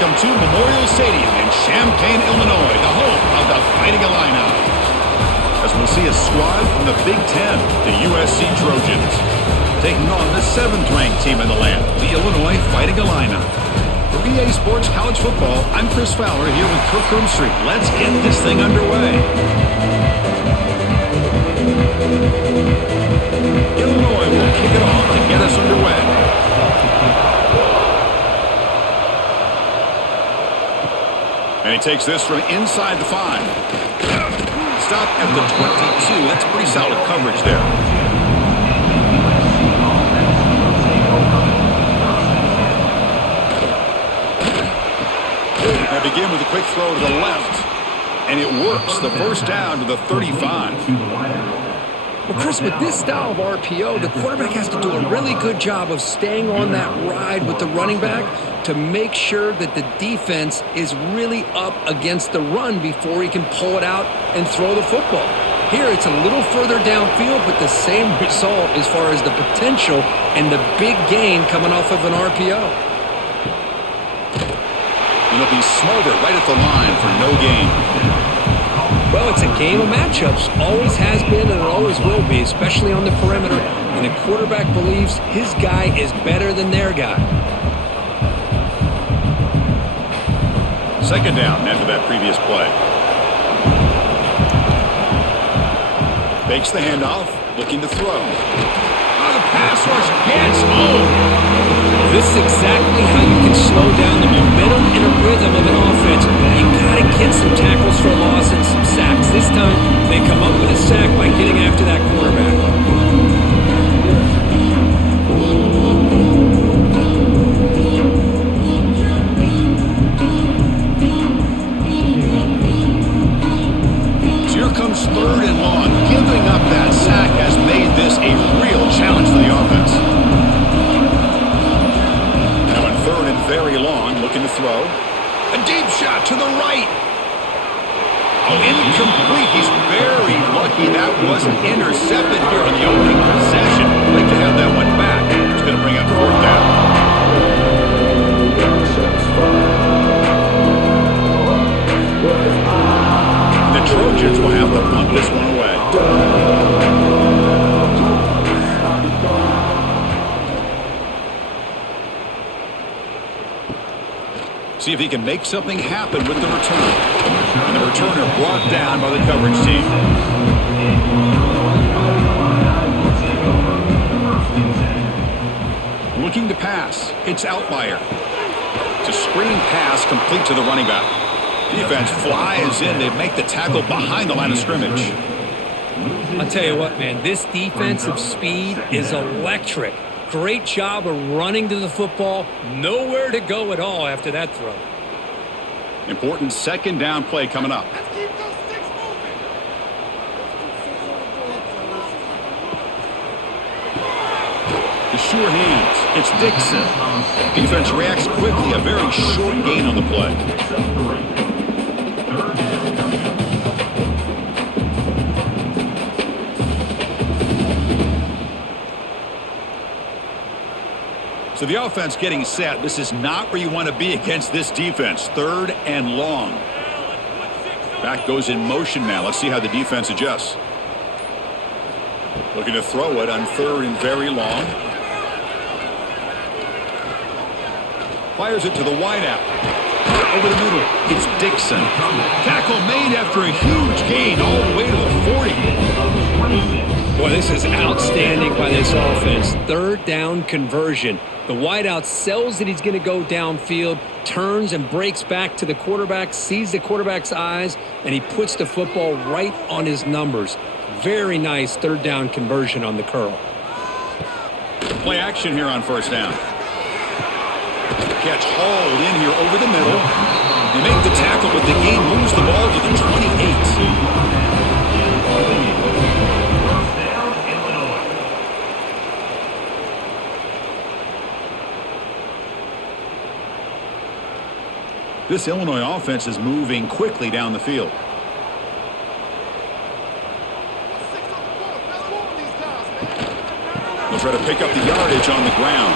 Welcome to Memorial Stadium in Champaign, Illinois, the home of the Fighting Illini. As we'll see a squad from the Big Ten, the USC Trojans, taking on the 7th-ranked team in the land, the Illinois Fighting Illini. For EA Sports College Football, I'm Chris Fowler here with Kirk Street. Let's get this thing underway. Illinois will kick it off to get us underway. And he takes this from inside the 5. Stop at the 22. That's pretty solid coverage there. Now begin with a quick throw to the left. And it works. The first down to the 35. Well, Chris, with this style of RPO, the quarterback has to do a really good job of staying on that ride with the running back to make sure that the defense is really up against the run before he can pull it out and throw the football. Here, it's a little further downfield, but the same result as far as the potential and the big gain coming off of an RPO. It'll be smothered right at the line for no gain. Well, it's a game of matchups. Always has been and it always will be, especially on the perimeter. And the quarterback believes his guy is better than their guy. Second down after that previous play. Fakes the handoff, looking to throw. Oh, the pass rush gets home. This is exactly how you can slow down the momentum and a rhythm of an offense. You got to get some tackles for a loss and some sacks. This time, they come up with a sack by getting after that quarterback. So here comes 3rd and long. Giving up that sack has made this a real challenge for the offense. Very long, looking to throw. A deep shot to the right. Oh, incomplete. He's very lucky that wasn't intercepted here in the opening possession. I'd like to have that one back. It's going to bring up 4th down. The Trojans will have to punt this one away. See if he can make something happen with the return. And the returner brought down by the coverage team. Looking to pass. It's Outlier. It's a screen pass complete to the running back. Defense flies in. They make the tackle behind the line of scrimmage. I'll tell you what, man. This defensive speed is electric. Great job of running to the football. Nowhere to go at all after that throw. Important second down play coming up. Let's keep those sticks moving. The sure hands. It's Dixon. Defense reacts quickly. A very short gain on the play. So the offense getting set. This is not where you want to be against this defense. 3rd and long. Back goes in motion now. Let's see how the defense adjusts. Looking to throw it on 3rd and very long. Fires it to the wideout. Over the middle. It's Dixon. Tackle made after a huge gain all the way to the 40. Boy, this is outstanding by this offense. 3rd down conversion. The wideout sells that he's going to go downfield, turns and breaks back to the quarterback, sees the quarterback's eyes, and he puts the football right on his numbers. Very nice 3rd down conversion on the curl. Play action here on 1st down. Catch hauled in here over the middle. They make the tackle, but the game moves the ball to the 28. This Illinois offense is moving quickly down the field. They'll try to pick up the yardage on the ground.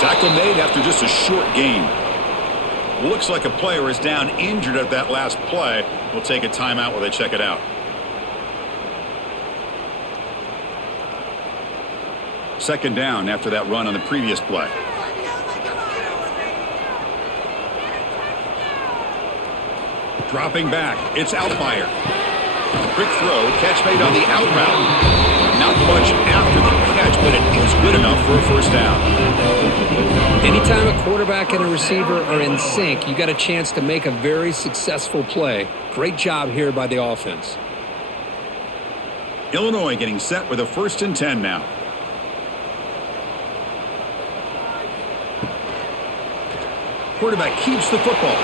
Tackle made after just a short gain. Looks like a player is down injured at that last play. We'll take a timeout while they check it out. Second down after that run on the previous play. Dropping back, it's Outlier. Quick throw, catch made on the out route. Not much after the catch, but it is good enough for a first down. Anytime a quarterback and a receiver are in sync, you got a chance to make a very successful play. Great job here by the offense. Illinois getting set with a 1st and 10 now. Quarterback keeps the football.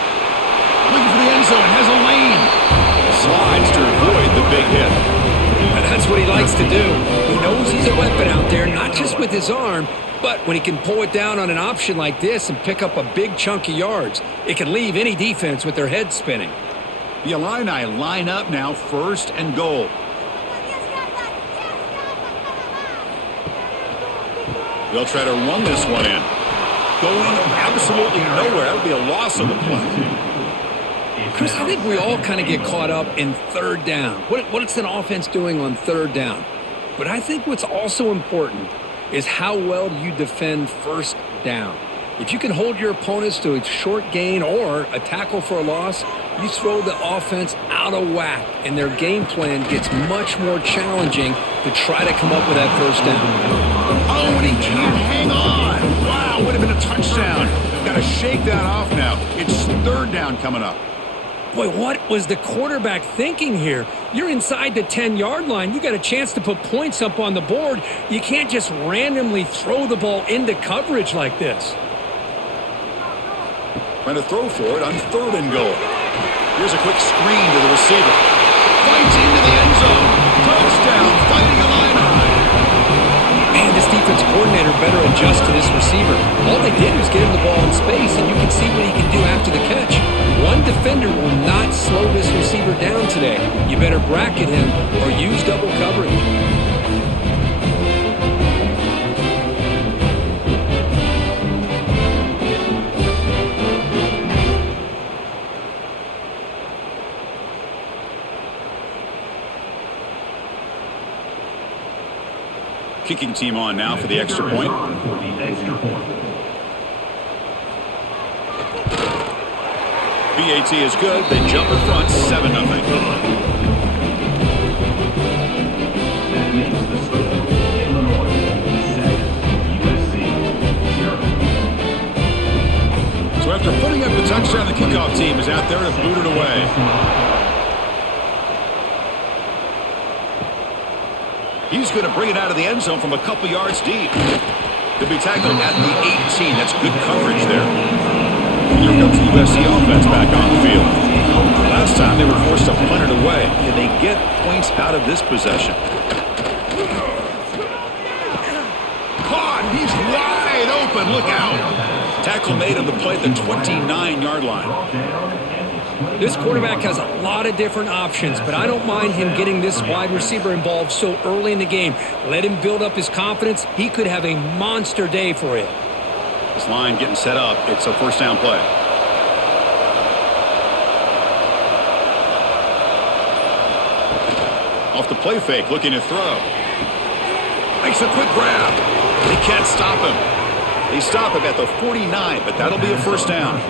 Looking for the end zone, has a lane. Slides to avoid the big hit. And that's what he likes to do. He knows he's a weapon out there, not just with his arm, but when he can pull it down on an option like this and pick up a big chunk of yards, it can leave any defense with their head spinning. The Illini line up now, 1st and goal. They'll try to run this one in. Going absolutely nowhere. That would be a loss of the play. Chris, I think we all kind of get caught up in 3rd down. What's an offense doing on 3rd down? But I think what's also important is how well you defend 1st down. If you can hold your opponents to a short gain or a tackle for a loss, you throw the offense out of whack, and their game plan gets much more challenging to try to come up with that 1st down. Oh, and he can't hang on. Wow, would have been a touchdown. Got to shake that off now. It's 3rd down coming up. Boy, what was the quarterback thinking here? You're inside the 10-yard line. You got a chance to put points up on the board. You can't just randomly throw the ball into coverage like this. Trying to throw for it on 3rd and goal. Here's a quick screen to the receiver. Fights into the end zone. Touchdown, Fighting Illini. Man, this defense coordinator better adjust to this receiver. All they did was get him the ball in space, and you can see what he can do after the catch. One defender will not slow this receiver down today. You better bracket him or use double coverage. Kicking team on now for the extra point. BAT is good. They jump in front, 7-0. So after putting up the touchdown, the kickoff team is out there to boot it away. He's going to bring it out of the end zone from a couple yards deep. He'll be tackled at the 18. That's good coverage there. Here comes the USC offense back on the field. Last time they were forced to punt it away. Can they get points out of this possession? Caught! He's wide open. Look out. Tackle made on the play at the 29-yard line. This quarterback has a lot of different options, but I don't mind him getting this wide receiver involved so early in the game. Let him build up his confidence. He could have a monster day for you. This line getting set up. It's a 1st down play. Off the play fake, looking to throw. Makes a quick grab. They can't stop him. They stop him at the 49, but that'll be a 1st down.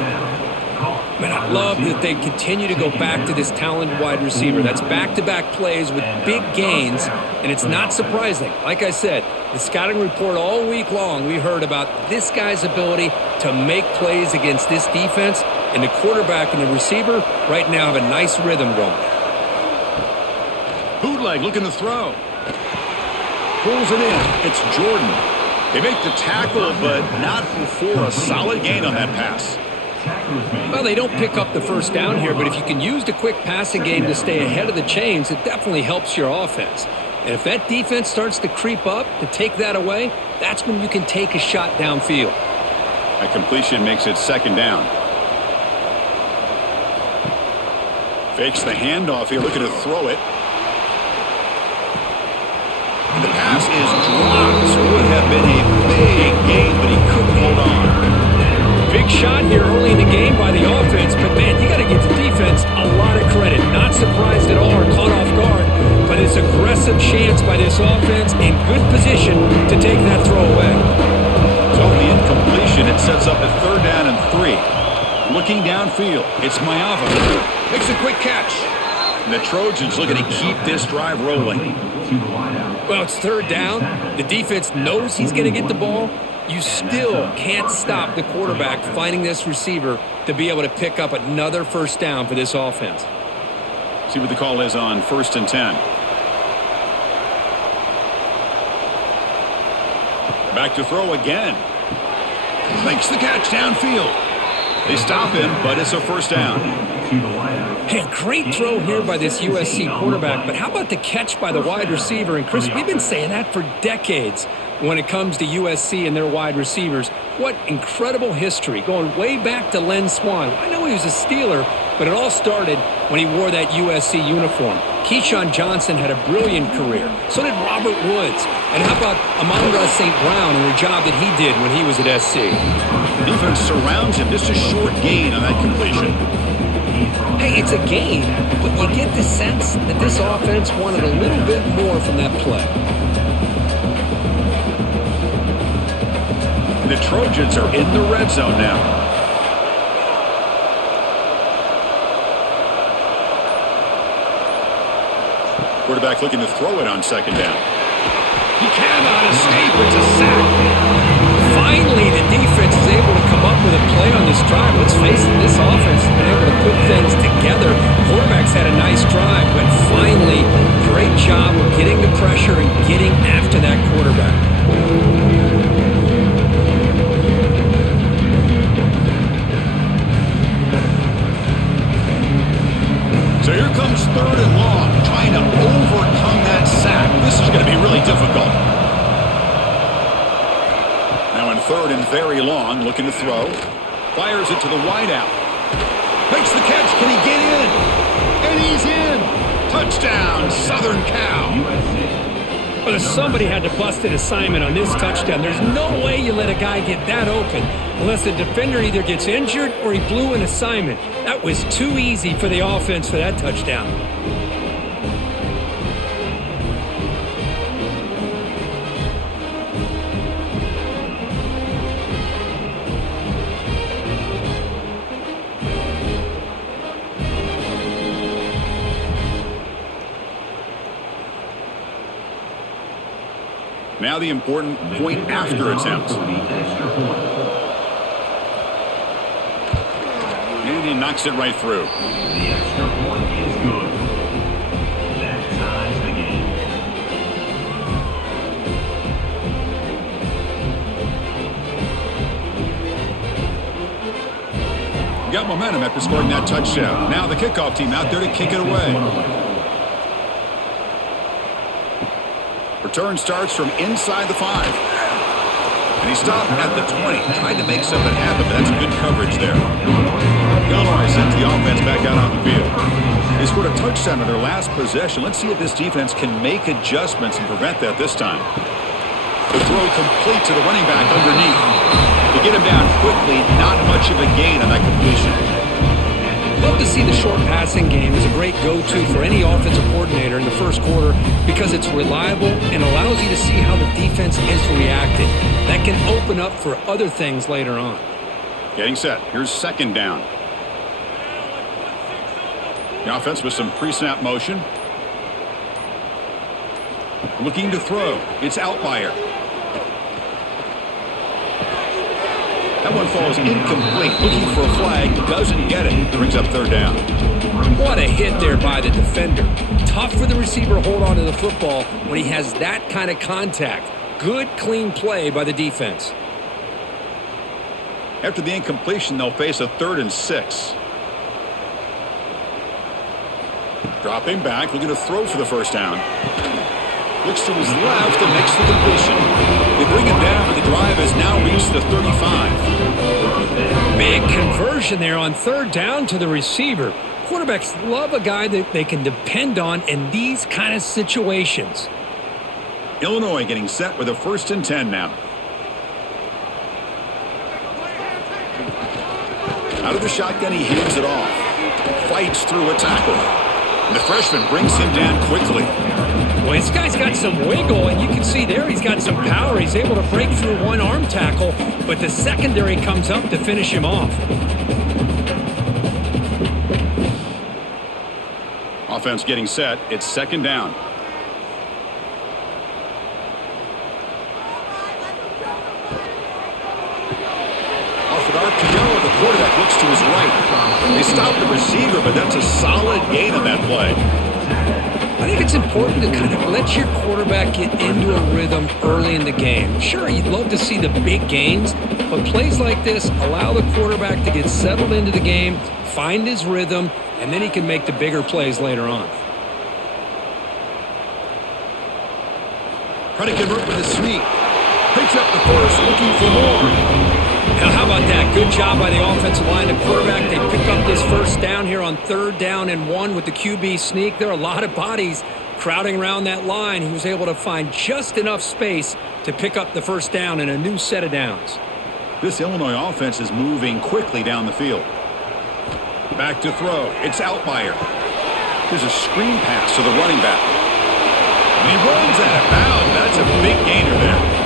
Man, I love that they continue to go back to this talented wide receiver. That's back-to-back plays with big gains, and it's not surprising. Like I said, the scouting report all week long, we heard about this guy's ability to make plays against this defense, and the quarterback and the receiver right now have a nice rhythm going. Bootleg looking to throw. Pulls it in. It's Jordan. They make the tackle, but not before a solid gain on that pass. Well, they don't pick up the 1st down here, but if you can use the quick passing game to stay ahead of the chains, it definitely helps your offense. And if that defense starts to creep up to take that away, that's when you can take a shot downfield. That completion makes it 2nd down. Fakes the handoff here, looking to throw it. And the pass is dropped. Would have been a big gain, but he couldn't hold on. Big shot here early in the game by the offense, but man, you got to give the defense a lot of credit. Not surprised at all or caught off guard by this aggressive chance by this offense in good position to take that throw away. So the incompletion, it sets up a 3rd down and 3. Looking downfield, it's Mayava. Makes a quick catch. And the Trojans looking to keep this drive rolling. Well, it's 3rd down. The defense knows he's going to get the ball. You still can't stop the quarterback finding this receiver to be able to pick up another 1st down for this offense. See what the call is on 1st and 10. Back to throw again. Makes the catch downfield. They stop him, but it's a 1st down. Hey, great throw here by this USC quarterback, but how about the catch by the wide receiver? And Chris, we've been saying that for decades when it comes to USC and their wide receivers. What incredible history, going way back to Len Swan. I know he was a Steeler, but it all started when he wore that USC uniform. Keyshawn Johnson had a brilliant career. So did Robert Woods. And how about Amon-Ra St. Brown and the job that he did when he was at SC? Defense surrounds him. Just a short gain on that completion. Hey, it's a gain, but you get the sense that this offense wanted a little bit more from that play. The Trojans are in the red zone now. Quarterback looking to throw it on 2nd down. He cannot escape. It's a sack. Finally, the defense is able to come up with a play on this drive. Let's face it, this offense has been able to put things together. Quarterback's had a nice drive, but finally, great job of getting the pressure and getting after that quarterback. So here comes 3rd and long, trying to overcome that sack. This is going to be really difficult. Now in 3rd and very long, looking to throw. Fires it to the wideout. Makes the catch. Can he get in? And he's in. Touchdown, Southern Cal. Well, somebody had to bust an assignment on this touchdown. There's no way you let a guy get that open unless the defender either gets injured or he blew an assignment. That was too easy for the offense for that touchdown. Now the important point after attempt. And he knocks it right through. The extra point is good. That ties the game. Got momentum after scoring that touchdown. Now the kickoff team out there to kick it away. Return starts from inside the 5. And he stopped at the 20. Tried to make something happen, but that's good coverage there. Illinois sends the offense back out on the field. They scored a touchdown on their last possession. Let's see if this defense can make adjustments and prevent that this time. The throw complete to the running back underneath. To get him down quickly, not much of a gain on that completion. Love to see the short passing game as a great go-to for any offensive coordinator in the first quarter because it's reliable and allows you to see how the defense is reacting. That can open up for other things later on. Getting set. Here's 2nd down. The offense with some pre-snap motion. Looking to throw. It's Outlier. That one falls incomplete. Looking for a flag. Doesn't get it. Brings up 3rd down. What a hit there by the defender. Tough for the receiver to hold on to the football when he has that kind of contact. Good, clean play by the defense. After the incompletion, they'll face a 3rd and 6. Dropping back. Looking to throw for the 1st down. Looks to his left and makes the completion. They bring him down, but the drive has now reached the 35. Big conversion there on 3rd down to the receiver. Quarterbacks love a guy that they can depend on in these kind of situations. Illinois getting set with a 1st and 10 now. Out of the shotgun, he hands it off. Fights through a tackle. And the freshman brings him down quickly. Well, this guy's got some wiggle, and you can see there he's got some power. He's able to break through one arm tackle, but the secondary comes up to finish him off. Offense getting set. It's second down. Off an RPO, the quarterback looks to his right. They stop the receiver, but that's a solid gain on that play. I think it's important to kind of let your quarterback get into a rhythm early in the game. Sure, you'd love to see the big gains, but plays like this allow the quarterback to get settled into the game, find his rhythm, and then he can make the bigger plays later on. Trying to convert with a sneak. Picks up the first, looking for more. Now, how about that? Good job by the offensive line. The quarterback, they pick up this first down here on 3rd down and 1 with the QB sneak. There are a lot of bodies crowding around that line. He was able to find just enough space to pick up the first down in a new set of downs. This Illinois offense is moving quickly down the field. Back to throw. It's Outlier. There's a screen pass to the running back. And he runs out of bounds. That's a big gainer there.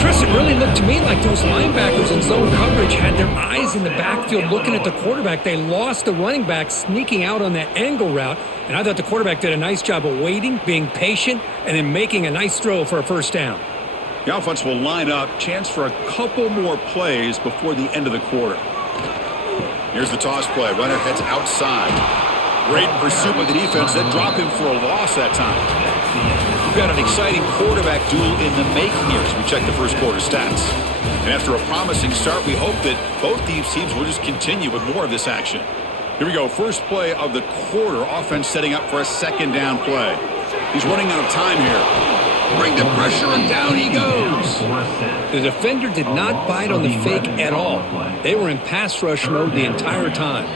Chris, it really looked to me like those linebackers in zone coverage had their eyes in the backfield looking at the quarterback. They lost the running back sneaking out on that angle route, and I thought the quarterback did a nice job of waiting, being patient, and then making a nice throw for a first down. The offense will line up. Chance for a couple more plays before the end of the quarter. Here's the toss play. Runner heads outside. Great pursuit by the defense. Then drop him for a loss that time. We've got an exciting quarterback duel in the making here as we check the first quarter stats. And after a promising start, we hope that both these teams will just continue with more of this action. Here we go. First play of the quarter. Offense setting up for a second down play. He's running out of time here. Bring the pressure, and down he goes. The defender did not bite on the fake at all. They were in pass rush mode the entire time.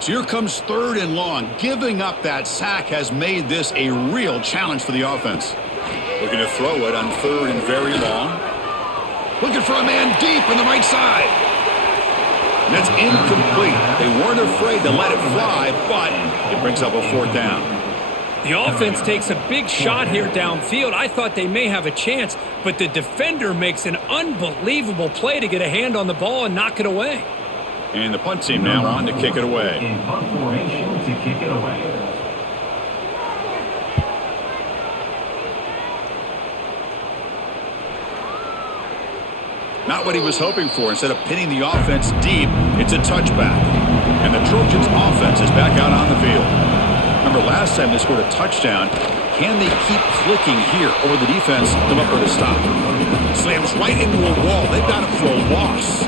So here comes 3rd and long. Giving up that sack has made this a real challenge for the offense. Looking to throw it on 3rd and very long. Looking for a man deep on the right side. And that's incomplete. They weren't afraid to let it fly, but it brings up a 4th down. The offense takes a big shot here downfield. I thought they may have a chance, but the defender makes an unbelievable play to get a hand on the ball and knock it away. And the punt team now on to kick it away. In punt formation to kick it away. Not what he was hoping for. Instead of pinning the offense deep, it's a touchback. And the Trojans' offense is back out on the field. Remember last time they scored a touchdown. Can they keep clicking here, or will the defense come up with a stop? Slams right into a wall. They've got him for a loss.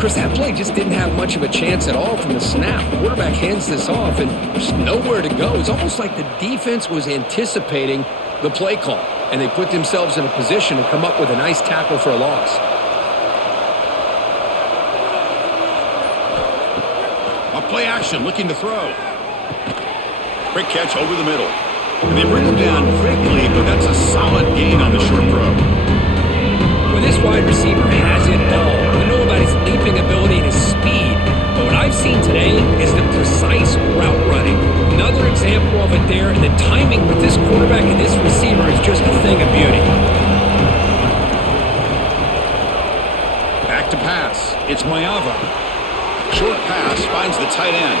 Chris, that play just didn't have much of a chance at all from the snap. The quarterback hands this off, and there's nowhere to go. It's almost like the defense was anticipating the play call, and they put themselves in a position to come up with a nice tackle for a loss. A play action, looking to throw. Quick catch over the middle. And they bring him down quickly, but that's a solid gain on the short throw. Well, this wide receiver has it all. We know about his leaping ability and his speed, but what I've seen today is the precise route running. Another example of it there, and the timing with this quarterback and this receiver is just a thing of beauty. Back to pass. It's Mayava. Short pass finds the tight end.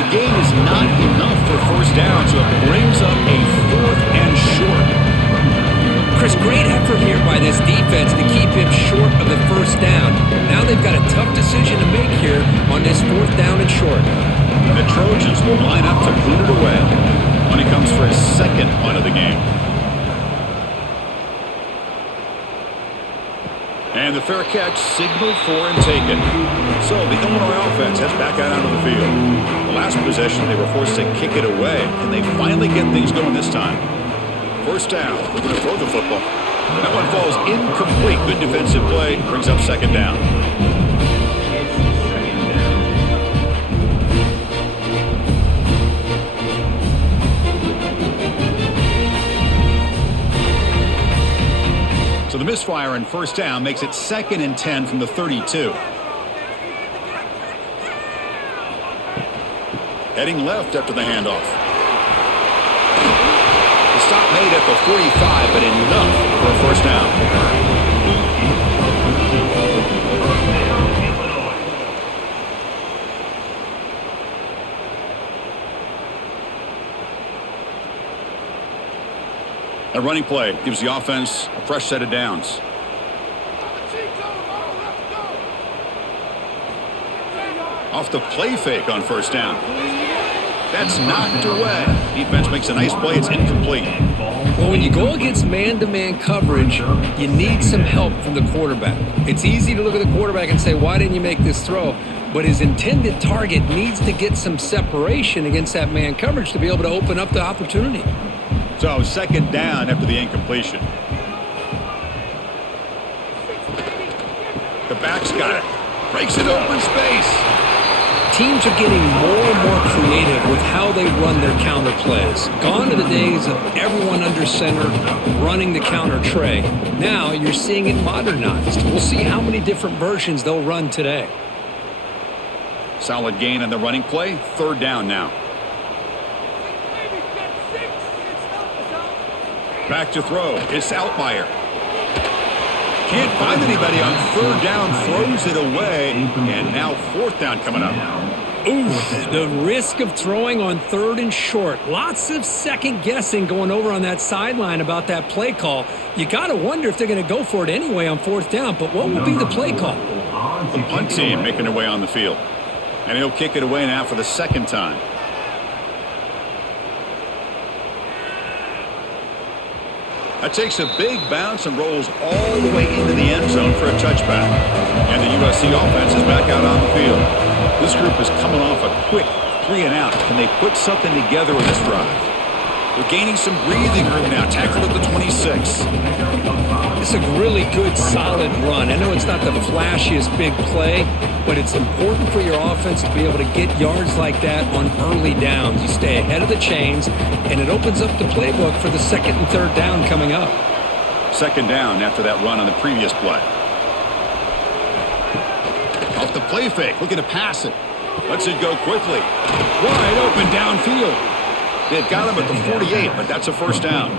The gain is not enough for first down, so it brings up a 4th and short. Chris, great effort here by this defense to keep him short of the first down. Now they've got a tough decision to make here on this 4th down and short. The Trojans will line up to boot it away when he comes for his second punt of the game. And the fair catch signaled for and taken. So the Illinois offense heads back out onto the field. The last possession, they were forced to kick it away. Can they finally get things going this time? First down. We're going to throw the football. That one falls incomplete. Good defensive play. Brings up second down. It's second down. So the misfire on first down makes it 2nd and 10 from the 32. Heading left after the handoff. The stop made at the 45, but enough for a first down. First down, Illinois. A running play gives the offense a fresh set of downs. Off the play fake on first down. That's knocked away. Defense makes a nice play. It's incomplete. Well, when you go against man-to-man coverage, you need some help from the quarterback. It's easy to look at the quarterback and say, why didn't you make this throw? But his intended target needs to get some separation against that man coverage to be able to open up the opportunity. So second down after the incompletion. The back's got it. Breaks it open space. Teams are getting more and more creative with how they run their counter plays. Gone are the days of everyone under center running the counter tray. Now you're seeing it modernized. We'll see how many different versions they'll run today. Solid gain on the running play. Third down now. Back to throw. It's Altmaier. Can't find anybody on third down. Throws it away. And now fourth down coming up. Oof, the risk of throwing on third and short. Lots of second guessing going over on that sideline about that play call. You got to wonder if they're going to go for it anyway on fourth down. But what will be the play call? The punt team making their way on the field. And he'll kick it away now for the second time. That takes a big bounce and rolls all the way into the end zone for a touchback. And the USC offense is back out on the field. This group is coming off a quick 3 and out. Can they put something together with this drive? They're gaining some breathing room now. Tackled at the 26. It's a really good, solid run. I know it's not the flashiest big play, but it's important for your offense to be able to get yards like that on early downs. You stay ahead of the chains, and it opens up the playbook for the second and third down coming up. Second down after that run on the previous play. Off the play fake, looking to pass it. Lets it go quickly. Wide open downfield. They've got him at the 48, but that's a first down.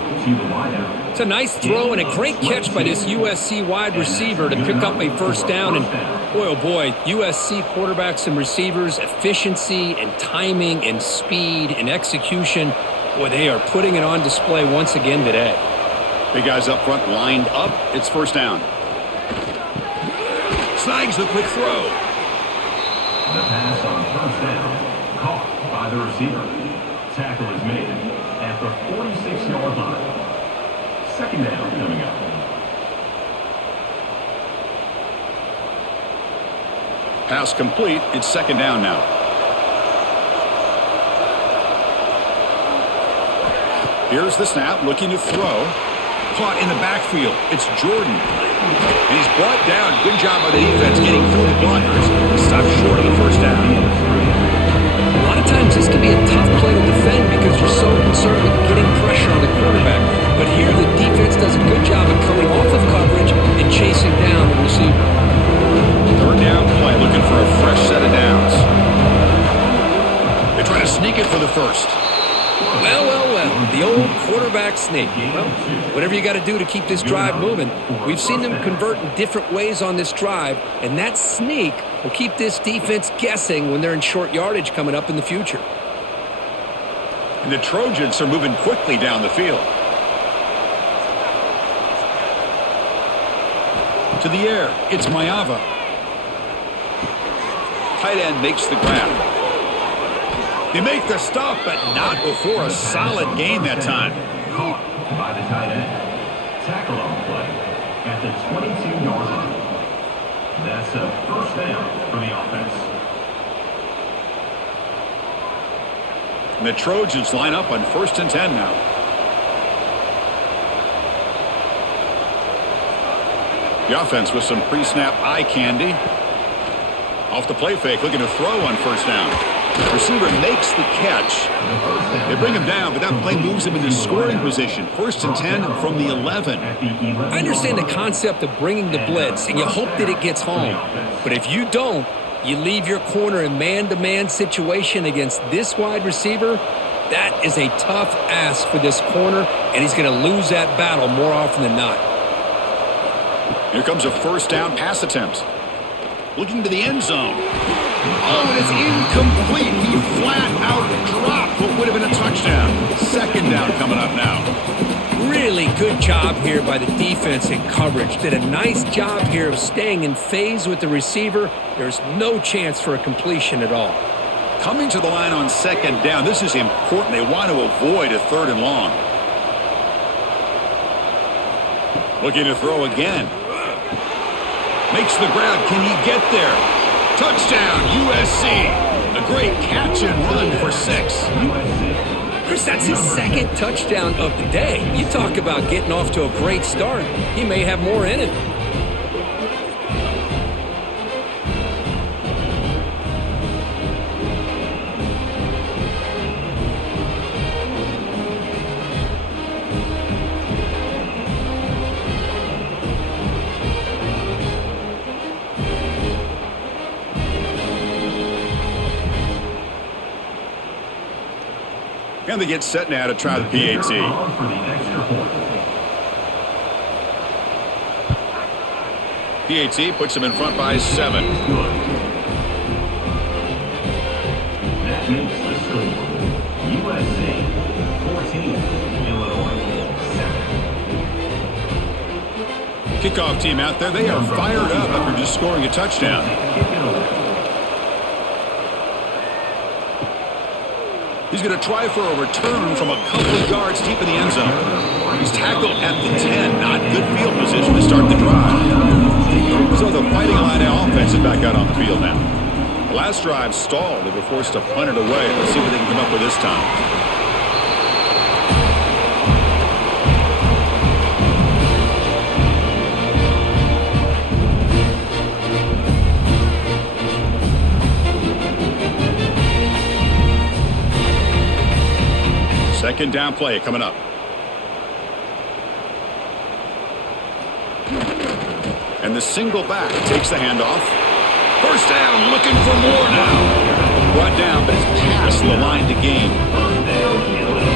It's a nice throw and a great catch by this USC wide receiver to pick up a first down. And boy, oh boy, USC quarterbacks and receivers, efficiency and timing and speed and execution. Boy, they are putting it on display once again today. Big guys up front lined up. It's first down. Snags the quick throw. The pass on first down, caught by the receiver. Tackle is made at the 46-yard line. Second down coming up. Pass complete. It's second down now. Here's the snap, looking to throw. Caught in the backfield. It's Jordan. And he's brought down. Good job by the defense getting through the blockers. Stopped short of the first down. A lot of times this can be a tough play to defend because you're so concerned with getting pressure on the quarterback. But here the defense does a good job of coming off of coverage and chasing down the receiver. Third down play, looking for a fresh set of downs. They're trying to sneak it for the first. Well, the old quarterback sneak. Well, whatever you got to do to keep this drive moving. We've seen them convert in different ways on this drive, and that sneak will keep this defense guessing when they're in short yardage coming up in the future. And the Trojans are moving quickly down the field. To the air, it's Mayava. Tight end makes the grab. They make the stop, but not before a solid gain that time. Caught by the tight end. Tackle on the play at the 22-yard line. That's a first down for the offense. And the Trojans line up on 1st and 10 now. The offense with some pre-snap eye candy. Off the play fake, looking to throw on first down. The receiver makes the catch. They bring him down, but that play moves him into scoring position. 1st and 10 from the 11. I understand the concept of bringing the blitz, and you hope that it gets home. But if you don't, you leave your corner in man-to-man situation against this wide receiver. That is a tough ask for this corner, and he's going to lose that battle more often than not. Here comes a first down pass attempt. Looking to the end zone. Oh, and it's incomplete. He flat out dropped what would have been a touchdown. 2nd down coming up now. Really good job here by the defense in coverage. Did a nice job here of staying in phase with the receiver. There's no chance for a completion at all. Coming to the line on 2nd down. This is important. They want to avoid a 3rd and long. Looking to throw again. Makes the grab. Can he get there? Touchdown, USC. A great catch and run for 6. Chris, that's his 2nd touchdown of the day. You talk about getting off to a great start. He may have more in it. And they get set now to try the PAT. PAT puts them in front by 7. That makes the score USC 14, Illinois 7. Kickoff team out there. They are fired up after just scoring a touchdown. He's going to try for a return from a couple of yards deep in the end zone. He's tackled at the 10. Not good field position to start the drive. So the Fighting Illini offense is back out on the field now. The last drive stalled. They were forced to punt it away. Let's see what they can come up with this time. Second down play coming up. And the single back takes the handoff. First down, looking for more now. Brought down, but it's past the line to gain.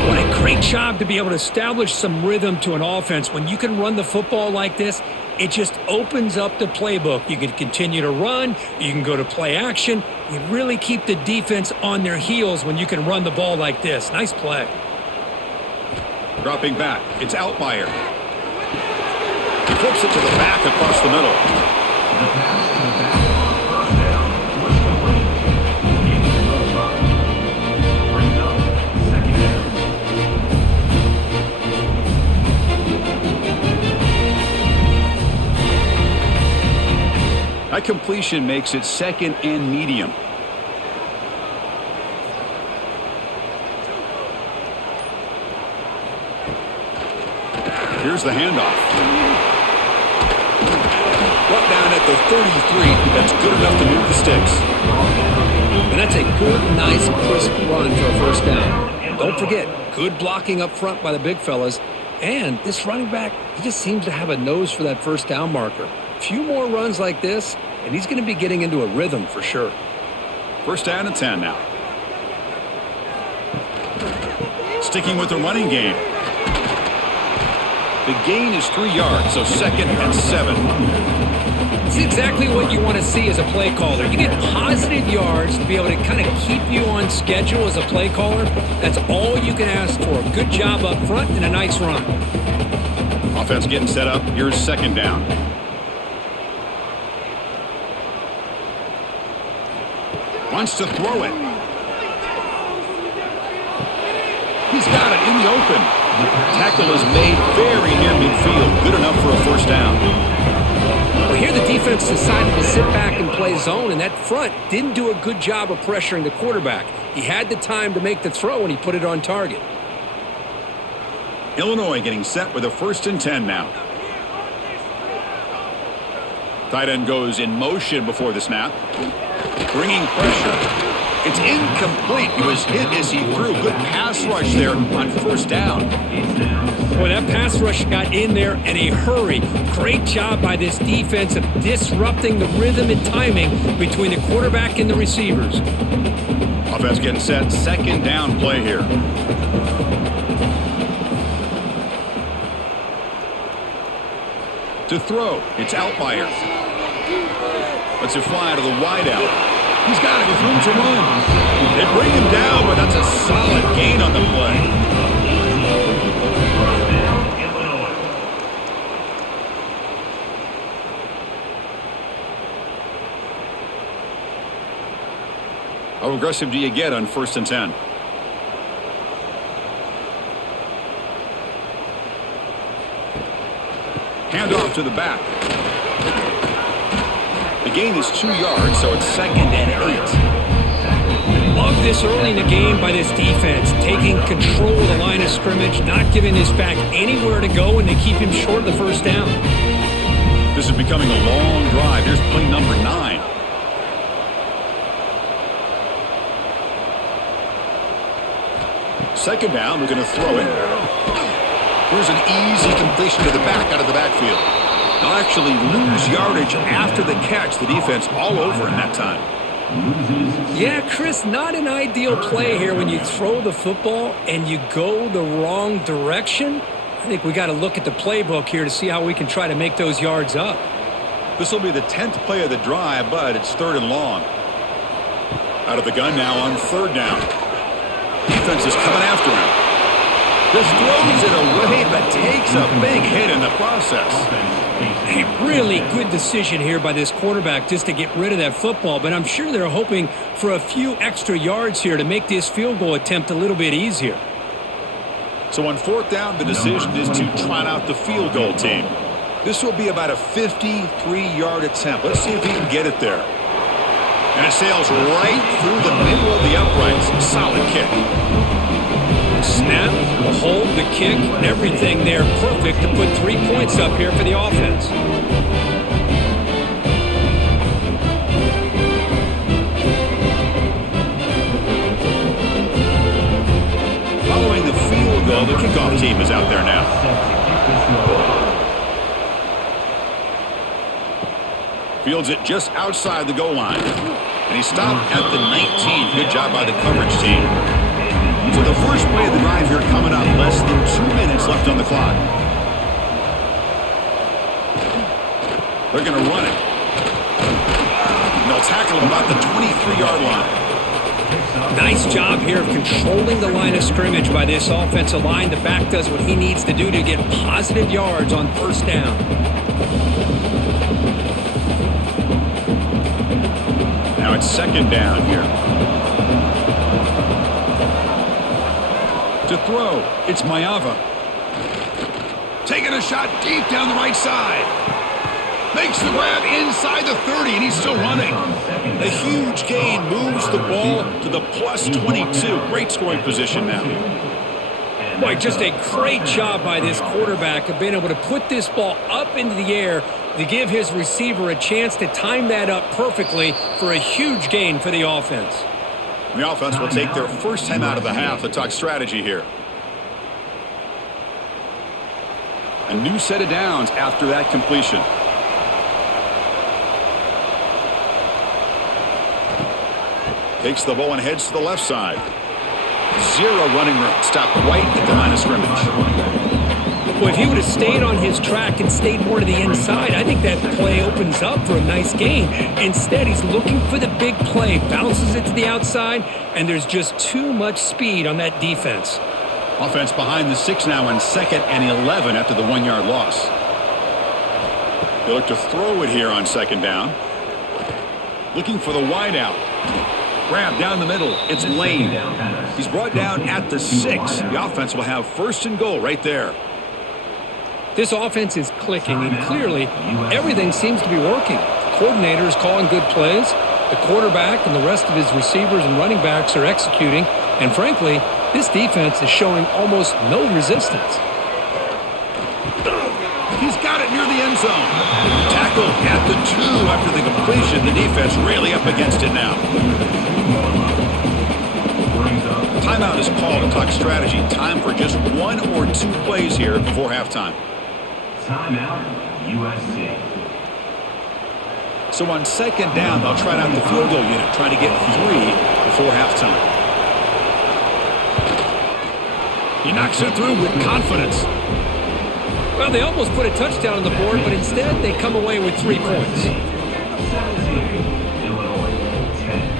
What a great job to be able to establish some rhythm to an offense. When you can run the football like this, it just opens up the playbook. You can continue to run. You can go to play action. You really keep the defense on their heels when you can run the ball like this. Nice play. Dropping back, it's Altmaier. He flips it to the back across the middle. The pass to the back on first down was complete. Gaining the most yard. Brings up 2nd down. That completion makes it 2nd and medium. Here's the handoff. Brought down at the 33. That's good enough to move the sticks. And that's a good, nice, crisp run for a first down. Don't forget, good blocking up front by the big fellas. And this running back, he just seems to have a nose for that first down marker. A few more runs like this, and he's going to be getting into a rhythm for sure. First down and 10 now. Sticking with the running game. The gain is 3 yards, so 2nd and 7. It's exactly what you want to see as a play caller. You get positive yards to be able to kind of keep you on schedule as a play caller. That's all you can ask for. Good job up front and a nice run. Offense getting set up. Here's 2nd down. Wants to throw it. He's got it in the open. Tackle is made very near midfield. Good enough for a first down. Well, here the defense decided to sit back and play zone, and that front didn't do a good job of pressuring the quarterback. He had the time to make the throw, and he put it on target. Illinois getting set with a 1st and 10 now. Tight end goes in motion before the snap. Bringing pressure. It's incomplete. He was hit as he threw. Good pass rush there on first down. Boy, that pass rush got in there in a hurry. Great job by this defense of disrupting the rhythm and timing between the quarterback and the receivers. Offense getting set. Second down play here. To throw. It's Outlier. Lets it fly out of the wideout. He's got it with room to run. They bring him down, but that's a solid gain on the play. How aggressive do you get on 1st and 10? Handoff to the back. The gain is 2 yards, so it's 2nd and 8. Love this early in the game by this defense, taking control of the line of scrimmage, not giving his back anywhere to go, and they keep him short of the first down. This is becoming a long drive. Here's play number 9. Second down, we're going to throw it. Here's an easy completion to the back out of the backfield. They'll actually lose yardage after the catch. The defense all over in that time. Yeah, Chris, not an ideal play here when you throw the football and you go the wrong direction. I think we got to look at the playbook here to see how we can try to make those yards up. This will be the 10th play of the drive, but it's 3rd and long. Out of the gun now on 3rd down. Defense is coming after him. Just throws it away, but takes a big hit in the process. A really good decision here by this quarterback just to get rid of that football, but I'm sure they're hoping for a few extra yards here to make this field goal attempt a little bit easier. So on 4th down, the decision is to trot out the field goal team. This will be about a 53-yard attempt. Let's see if he can get it there. And it sails right through the middle of the uprights. Solid kick. Snap, the hold, the kick, everything there perfect to put 3 points up here for the offense. Following the field goal, the kickoff team is out there now. Fields it just outside the goal line. And he stopped at the 19. Good job by the coverage team. So the first play of the drive here coming up. Less than 2 minutes left on the clock. They're going to run it. And they'll tackle him about the 23-yard line. Nice job here of controlling the line of scrimmage by this offensive line. The back does what he needs to do to get positive yards on 1st down. Now it's 2nd down here. To throw, it's Mayava. Taking a shot deep down the right side. Makes the grab inside the 30, and he's still running. A huge gain moves the ball to the plus 22. Great scoring position now. Boy, just a great job by this quarterback of being able to put this ball up into the air to give his receiver a chance to time that up perfectly for a huge gain for the offense. The offense will take their first time out of the half to talk strategy here. A new set of downs after that completion. Takes the ball and heads to the left side. 0 running room. Stopped right at the line of scrimmage. Well, if he would have stayed on his track and stayed more to the inside, I think that play opens up for a nice gain. Instead, he's looking for the big play, bounces it to the outside, and there's just too much speed on that defense. Offense behind the 6 now on 2nd and 11 after the 1-yard loss. They look to throw it here on 2nd down. Looking for the wideout. Grab down the middle. It's Lane. He's brought down at the 6. The offense will have 1st and goal right there. This offense is clicking, and clearly everything seems to be working. The coordinator is calling good plays. The quarterback and the rest of his receivers and running backs are executing. And frankly, this defense is showing almost no resistance. He's got it near the end zone. Tackle tackled at the 2 after the completion. The defense really up against it now. Timeout is called to talk strategy. Time for just 1 or 2 plays here before halftime. Timeout, USC. So on second down, they'll try out the field goal unit, trying to get 3 before halftime. He knocks it through with confidence. Well, they almost put a touchdown on the board, but instead they come away with 3 points. 17, Illinois, 10.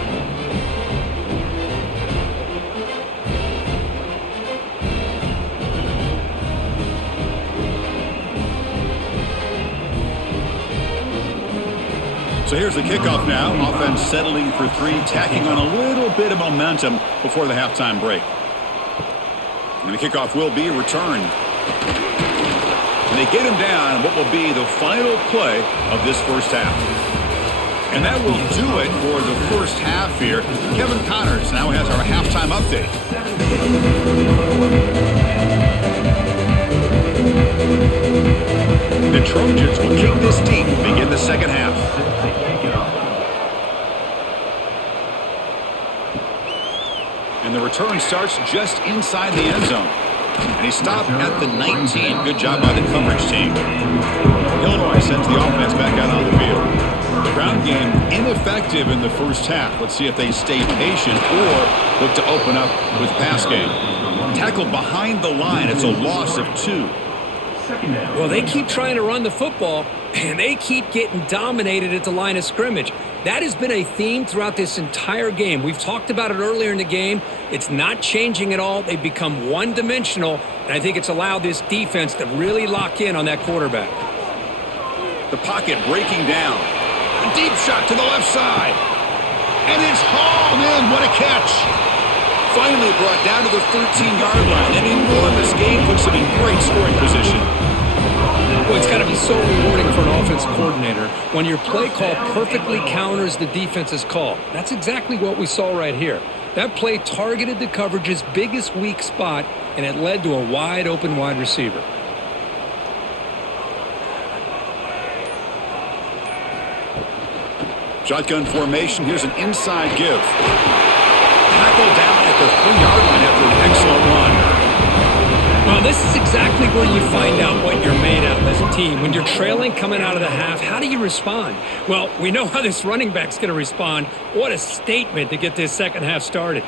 So here's the kickoff now. Offense settling for 3, tacking on a little bit of momentum before the halftime break. And the kickoff will be returned. And they get him down what will be the final play of this first half. And that will do it for the first half here. Kevin Connors now has our halftime update. The Trojans will kick this deep to begin the second half. And the return starts just inside the end zone. And he stopped at the 19. Good job by the coverage team. Illinois sends the offense back out on the field. The ground game ineffective in the first half. Let's see if they stay patient or look to open up with pass game. Tackled behind the line. It's a loss of 2. Well, they keep trying to run the football, and they keep getting dominated at the line of scrimmage. That has been a theme throughout this entire game. We've talked about it earlier in the game. It's not changing at all. They've become one-dimensional, and I think it's allowed this defense to really lock in on that quarterback. The pocket breaking down. A deep shot to the left side. And it's hauled in. What a catch. Finally brought down to the 13-yard line. An enormous gain puts him in great scoring position. Well, it's got to be so rewarding for an offensive coordinator when your play call perfectly counters the defense's call. That's exactly what we saw right here. That play targeted the coverage's biggest weak spot, and it led to a wide-open wide receiver. Shotgun formation. Here's an inside give. Tackle down at the 3-yard line after an excellent run. Well, this is exactly where you find out what you're made of as a team. When you're trailing coming out of the half, how do you respond? Well, we know how this running back's going to respond. What a statement to get this second half started.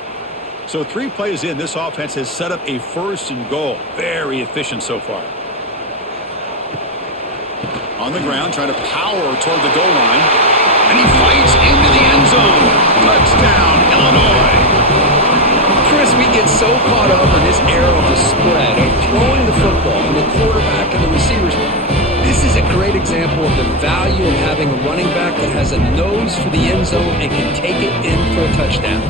So 3 plays in, this offense has set up a 1st and goal. Very efficient so far. On the ground, trying to power toward the goal line. And he fights into the end zone. Touchdown, Illinois. Chris, we get so caught up in this era of the spread, of throwing the football and the quarterback and the receivers. This is a great example of the value of having a running back that has a nose for the end zone and can take it in for a touchdown.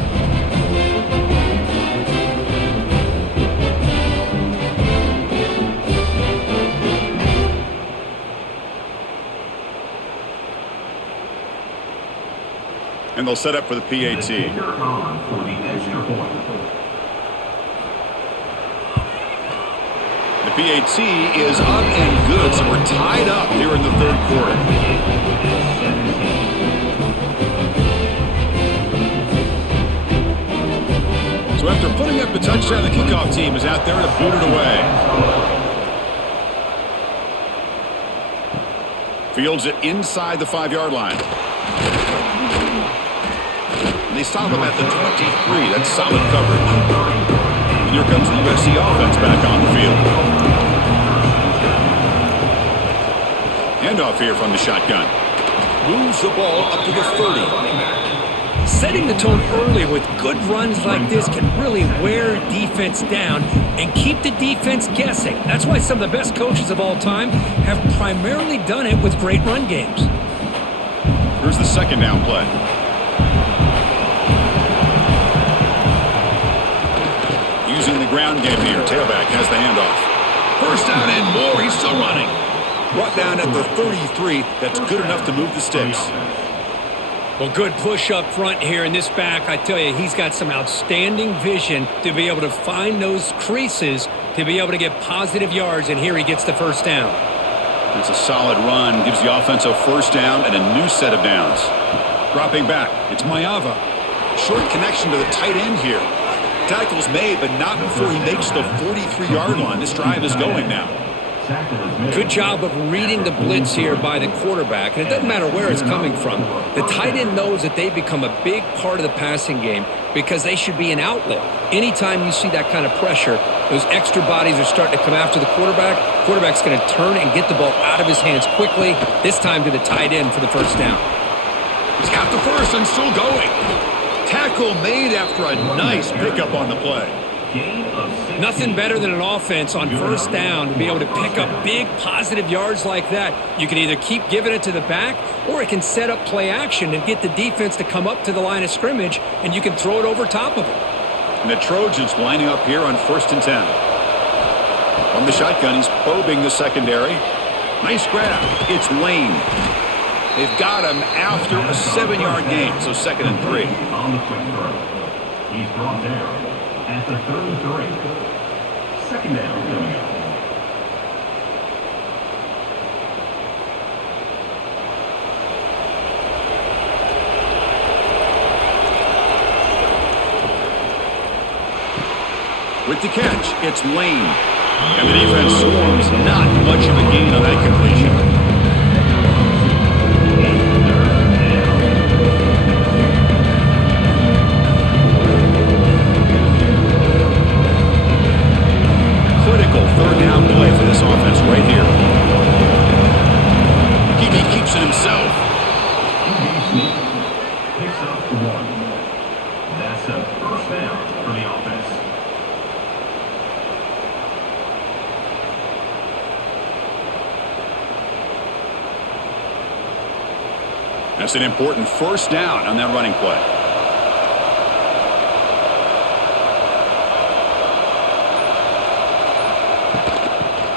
And they'll set up for the PAT. The PAT is up and good, so we're tied up here in the 3rd quarter. So after putting up a touchdown, the kickoff team is out there to boot it away. Fields it inside the 5-yard line. They stop him at the 23. That's solid coverage. And here comes the USC offense back on the field. Handoff here from the shotgun. Moves the ball up to the 30. Setting the tone early with good runs like this can really wear defense down and keep the defense guessing. That's why some of the best coaches of all time have primarily done it with great run games. Here's the 2nd down play. Using the ground game here. Tailback has the handoff. 1st down and more. He's still running. Brought down at the 33. That's good enough to move the sticks. Well, good push up front here in this back. I tell you, he's got some outstanding vision to be able to find those creases to be able to get positive yards, and here he gets the 1st down. It's a solid run, gives the offense a first down and a new set of downs. Dropping back, it's Mayava. Short connection to the tight end here. Tackle's made, but not before he makes the 43-yard line. This drive is going now. Good job of reading the blitz here by the quarterback. And it doesn't matter where it's coming from. The tight end knows that they become a big part of the passing game because they should be an outlet. Anytime you see that kind of pressure, those extra bodies are starting to come after the quarterback. Quarterback's going to turn and get the ball out of his hands quickly, this time to the tight end for the first down. He's got the first and still going. Tackle made after a nice pickup on the play. Nothing better than an offense on first down to be able to pick up big positive yards like that. You can either keep giving it to the back, or it can set up play action and get the defense to come up to the line of scrimmage, and you can throw it over top of them. And the Trojans lining up here on 1st and 10. From the shotgun, he's probing the secondary. Nice grab. It's Lane. They've got him after a 7-yard gain, so 2nd and 3. On the quick throw. He's brought down at the 33. 2nd down coming up. With the catch, it's Lane. And the defense swarms. Not much of a gain on that completion. Critical 3rd down play for this offense right here. He keeps it himself. Picks up 1. That's a first down for the offense. That's an important first down on that running play.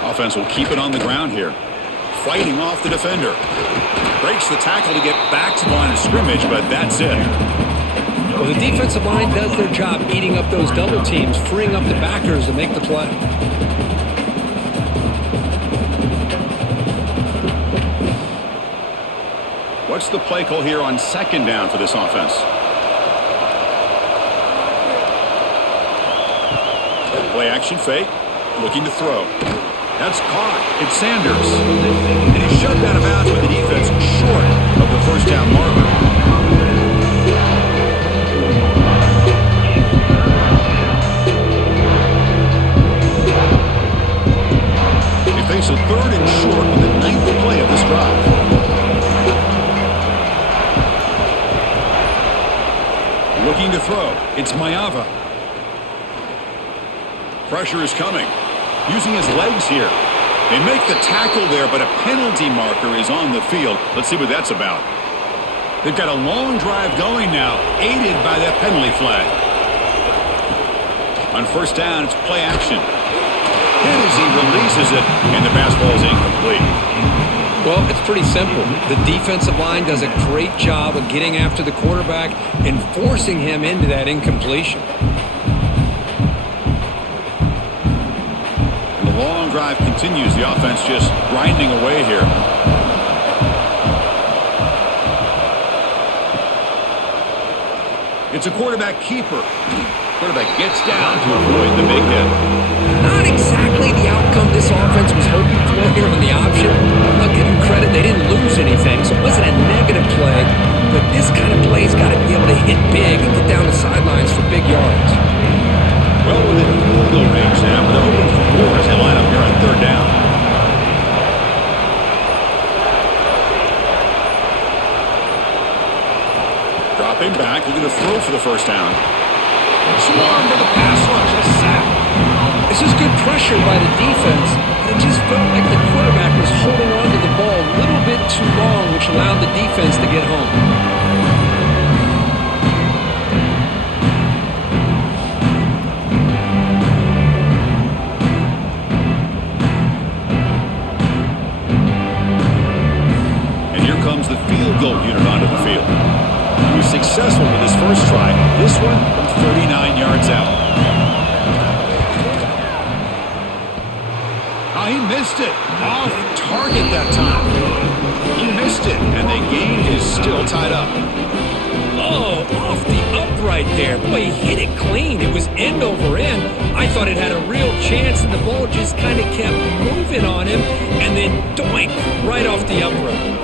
Offense will keep it on the ground here. Fighting off the defender. Breaks the tackle to get back to the line of scrimmage, but that's it. Well, the defensive line does their job eating up those double teams, freeing up the backers to make the play. What's the play call here on 2nd down for this offense? Play action fake. Looking to throw. That's caught. It's Sanders. And he's shoved out of bounds with the defense short of the first down marker. They face a 3rd and short on the 9th play of this drive. Looking to throw. It's Mayava. Pressure is coming. Using his legs here. They make the tackle there, but a penalty marker is on the field. Let's see what that's about. They've got a long drive going now, aided by that penalty flag. On first down, it's play action. Hit as he releases it, and the pass ball is incomplete. Well, it's pretty simple. The defensive line does a great job of getting after the quarterback and forcing him into that incompletion. And the long drive continues. The offense just grinding away here. It's a quarterback keeper. Quarterback gets down to avoid the big hit. Not exactly the outcome this offense was hoping for here on the option. I'll give them credit, they didn't lose anything, so it wasn't a negative play. But this kind of play's got to be able to hit big and get down the sidelines for big yards. Well, within field goal range now, but they're hoping for more as they line up here on 3rd down. Dropping back, looking to throw for the first down. Swarm to the pass rush, a sack. This is good pressure by the defense, but it just felt like the quarterback was holding on to the ball a little bit too long, which allowed the defense to get home. And here comes the field goal unit onto the field. He was successful with his first try. This one from 39 yards out. Oh, he missed it. Off target that time. He missed it, and the game is still tied up. Oh, off the upright there. Boy, he hit it clean. It was end over end. I thought it had a real chance, and the ball just kind of kept moving on him, and then doink, right off the upright.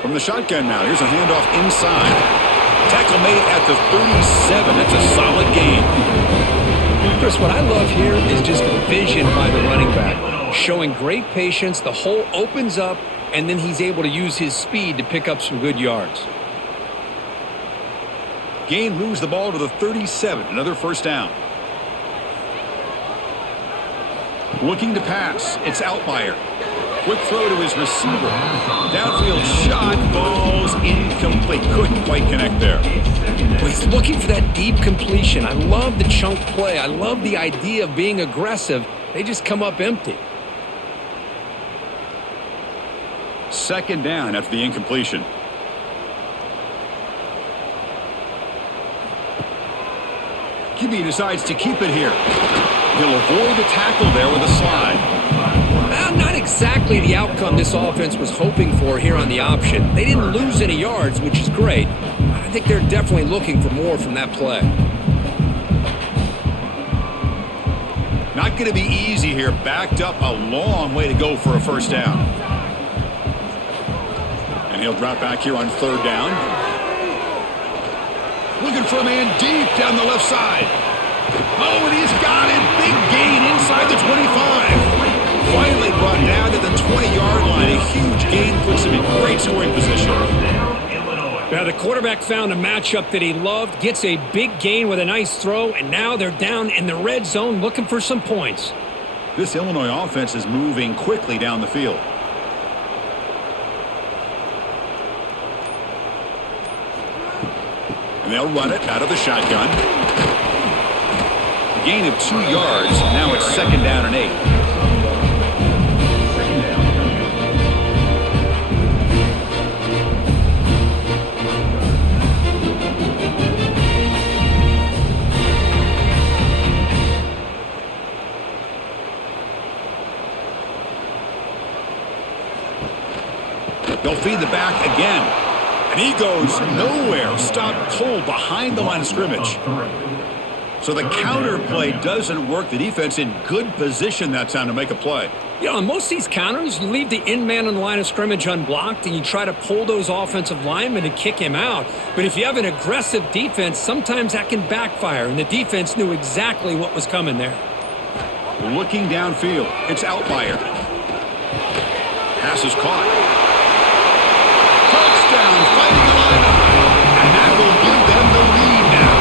From the shotgun now, here's a handoff inside. Tackle made at the 37. It's a solid gain. Chris, what I love here is just the vision by the running back. Showing great patience, the hole opens up, and then he's able to use his speed to pick up some good yards. Gain moves the ball to the 37. Another first down. Looking to pass. It's Outlier. Quick throw to his receiver. Downfield shot, falls incomplete. Couldn't quite connect there. Well, he's looking for that deep completion. I love the chunk play. I love the idea of being aggressive. They just come up empty. Second down after the incompletion. QB decides to keep it here. He'll avoid the tackle there with a slide. Well, not exactly the outcome this offense was hoping for here on the option. They didn't lose any yards, which is great. I think they're definitely looking for more from that play. Not going to be easy here. Backed up a long way to go for a first down. And he'll drop back here on third down. Looking for a man deep down the left side. Oh, and he's got it. Big gain inside the 25. Finally brought down to the 20-yard line. A huge gain puts him in great scoring position. Now the quarterback found a matchup that he loved, gets a big gain with a nice throw, and now they're down in the red zone looking for some points. This Illinois offense is moving quickly down the field. And they'll run it out of the shotgun. A gain of 2 yards. Now it's second down and 8. They'll feed the back again. And he goes nowhere. Stopped cold behind the line of scrimmage. So the counter play doesn't work. The defense in good position that time to make a play. You know, on most of these counters, you leave the in man on the line of scrimmage unblocked, and you try to pull those offensive linemen to kick him out. But if you have an aggressive defense, sometimes that can backfire, and the defense knew exactly what was coming there. Looking downfield. It's Outlier. Pass is caught. Touchdown, Fighting Illini. And that will give them the lead now.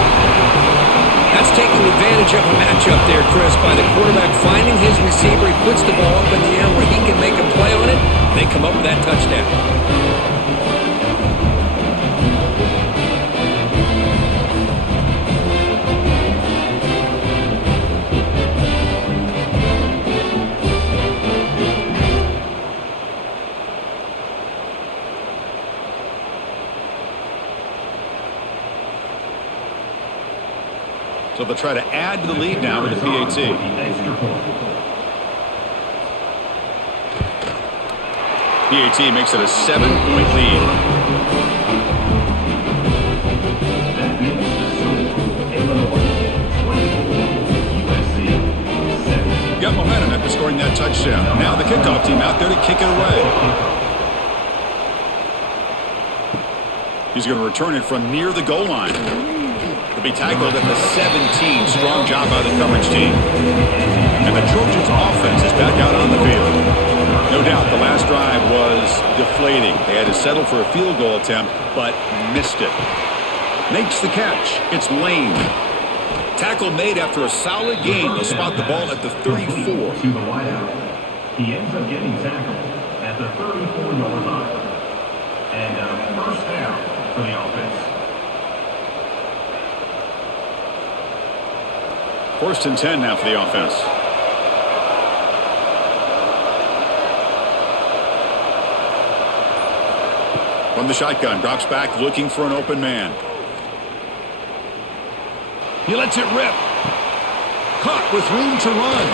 That's taking advantage of a matchup there, Chris, by the quarterback finding his receiver. He puts the ball up in the air where he can make a play on it. They come up with that touchdown. So they'll try to add to the lead now with the PAT. PAT makes it a 7-point lead. Got momentum after scoring that touchdown. Now the kickoff team out there to kick it away. He's going to return it from near the goal line. To be tackled at the 17. Strong job by the coverage team. And the Trojans' offense is back out on the field. No doubt the last drive was deflating. They had to settle for a field goal attempt, but missed it. Makes the catch. It's Lane. Tackle made after a solid gain. They'll spot the ball at the 34. To the wideout. He ends up getting tackled at the 34-yard line. And a first down for the offense. First and 10 now for the offense. From the shotgun, drops back looking for an open man. He lets it rip. Caught with room to run.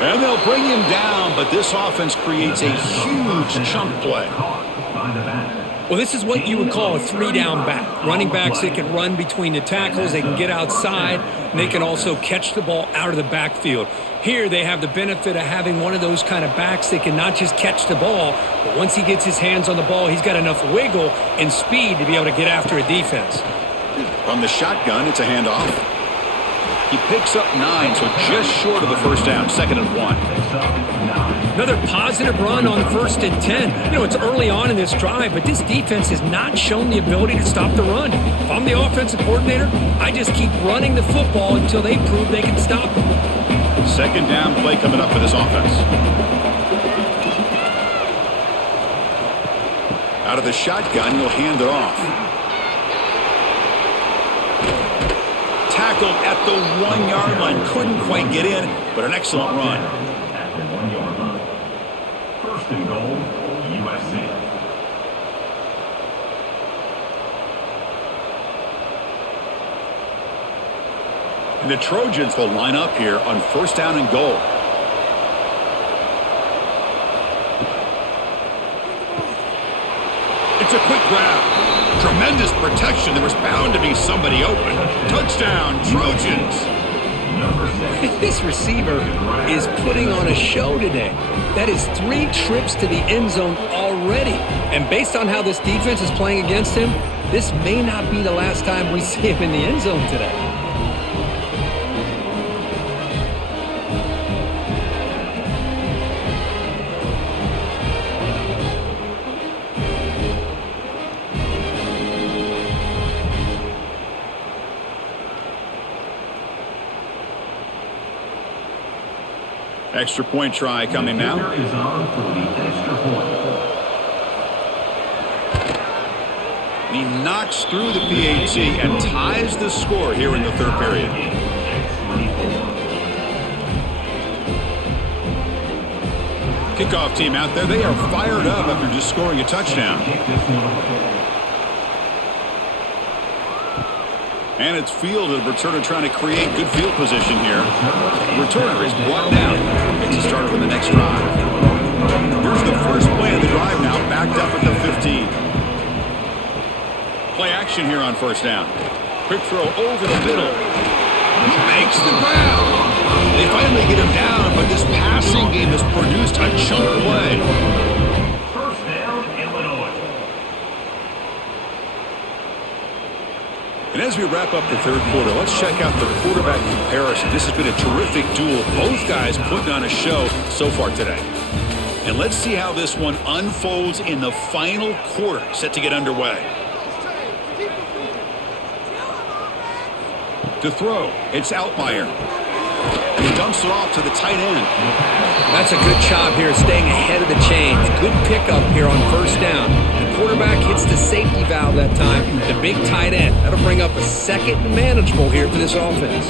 And they'll bring him down, but this offense creates a huge chunk play. Well, this is what you would call a three-down back. Running backs that can run between the tackles, they can get outside, and they can also catch the ball out of the backfield. Here they have the benefit of having one of those kind of backs that can not just catch the ball, but once he gets his hands on the ball, he's got enough wiggle and speed to be able to get after a defense. From the shotgun, it's a handoff. He picks up 9, so just short of the first down, 2nd and 1. Another positive run on 1st and 10. You know, it's early on in this drive, but this defense has not shown the ability to stop the run. If I'm the offensive coordinator, I just keep running the football until they prove they can stop it. 2nd down play coming up for this offense. Out of the shotgun, he'll hand it off. Tackled at the 1-yard line. Couldn't quite get in, but an excellent run. At the 1-yard line. 1st and goal, USC. And the Trojans will line up here on 1st down and goal. It's a quick grab. Tremendous protection. There was bound to be somebody open. Touchdown, Trojans. This receiver is putting on a show today. That is 3 trips to the end zone already. And based on how this defense is playing against him, this may not be the last time we see him in the end zone today. Extra point try coming now. Is on for the extra point. He knocks through the PAT and ties the score here in the 3rd period. Kickoff team out there. They are fired up after just scoring a touchdown. And it's fielded. Returner trying to create good field position here. Returner is brought down. Gets started on the next drive. Here's the first play of the drive now, backed up at the 15. Play action here on 1st down. Quick throw over the middle. He makes the grab. They finally get him down, but this passing game has produced a chunk play. 1st down, Illinois. And as we wrap up the 3rd quarter, let's check out the quarterback comparison. This has been a terrific duel. Both guys putting on a show so far today. And let's see how this one unfolds in the final quarter, set to get underway. To throw, it's Altmaier. And he dumps it off to the tight end. That's a good job here, staying ahead of the chains. Good pickup here on 1st down. The quarterback hits the safety valve that time, the big tight end. That'll bring up a 2nd and manageable here for this offense.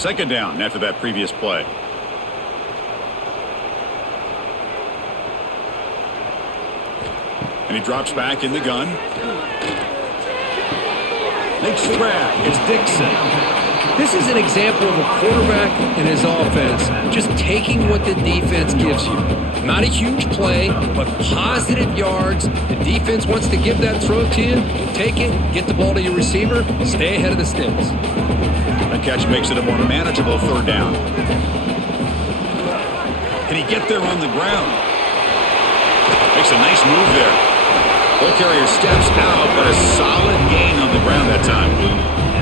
2nd down after that previous play. And he drops back in the gun. Makes the grab. It's Dixon. This is an example of a quarterback and his offense just taking what the defense gives you. Not a huge play, but positive yards. The defense wants to give that throw to you. Take it, get the ball to your receiver, stay ahead of the sticks. The catch makes it a more manageable 3rd down. Can he get there on the ground? Makes a nice move there. Ball carrier steps out, but a solid gain on the ground that time.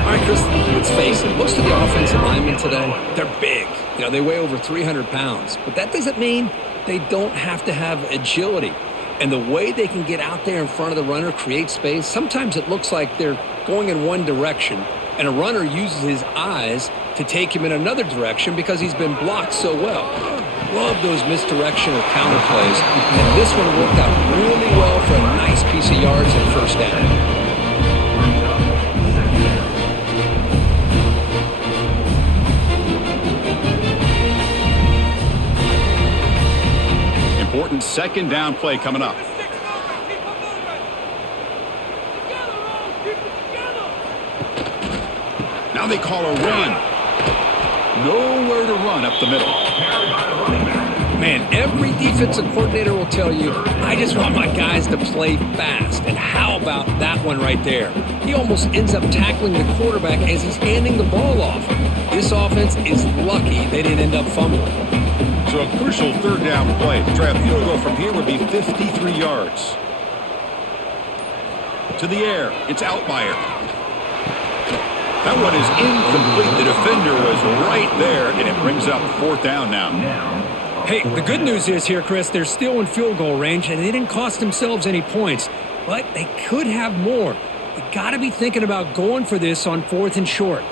All right, Chris, let's face it. Most of the offensive linemen today, they're big. You know, they weigh over 300 pounds. But that doesn't mean they don't have to have agility. And the way they can get out there in front of the runner, create space, sometimes it looks like they're going in one direction, and a runner uses his eyes to take him in another direction because he's been blocked so well. Love those misdirection or counter plays. And this one worked out really well for a nice piece of yards and 1st down. Important 2nd down play coming up. Now they call a run. Nowhere to run up the middle. Man, every defensive coordinator will tell you, I just want my guys to play fast. And how about that one right there? He almost ends up tackling the quarterback as he's handing the ball off. This offense is lucky they didn't end up fumbling. So a crucial third down play. To try a field goal from here would be 53 yards. To the air. It's Outlier. That one is incomplete. The defender was right there, and it brings up fourth down now. Hey, the good news is here, Chris, they're still in field goal range, and they didn't cost themselves any points. But they could have more. You got to be thinking about going for this on 4th and short.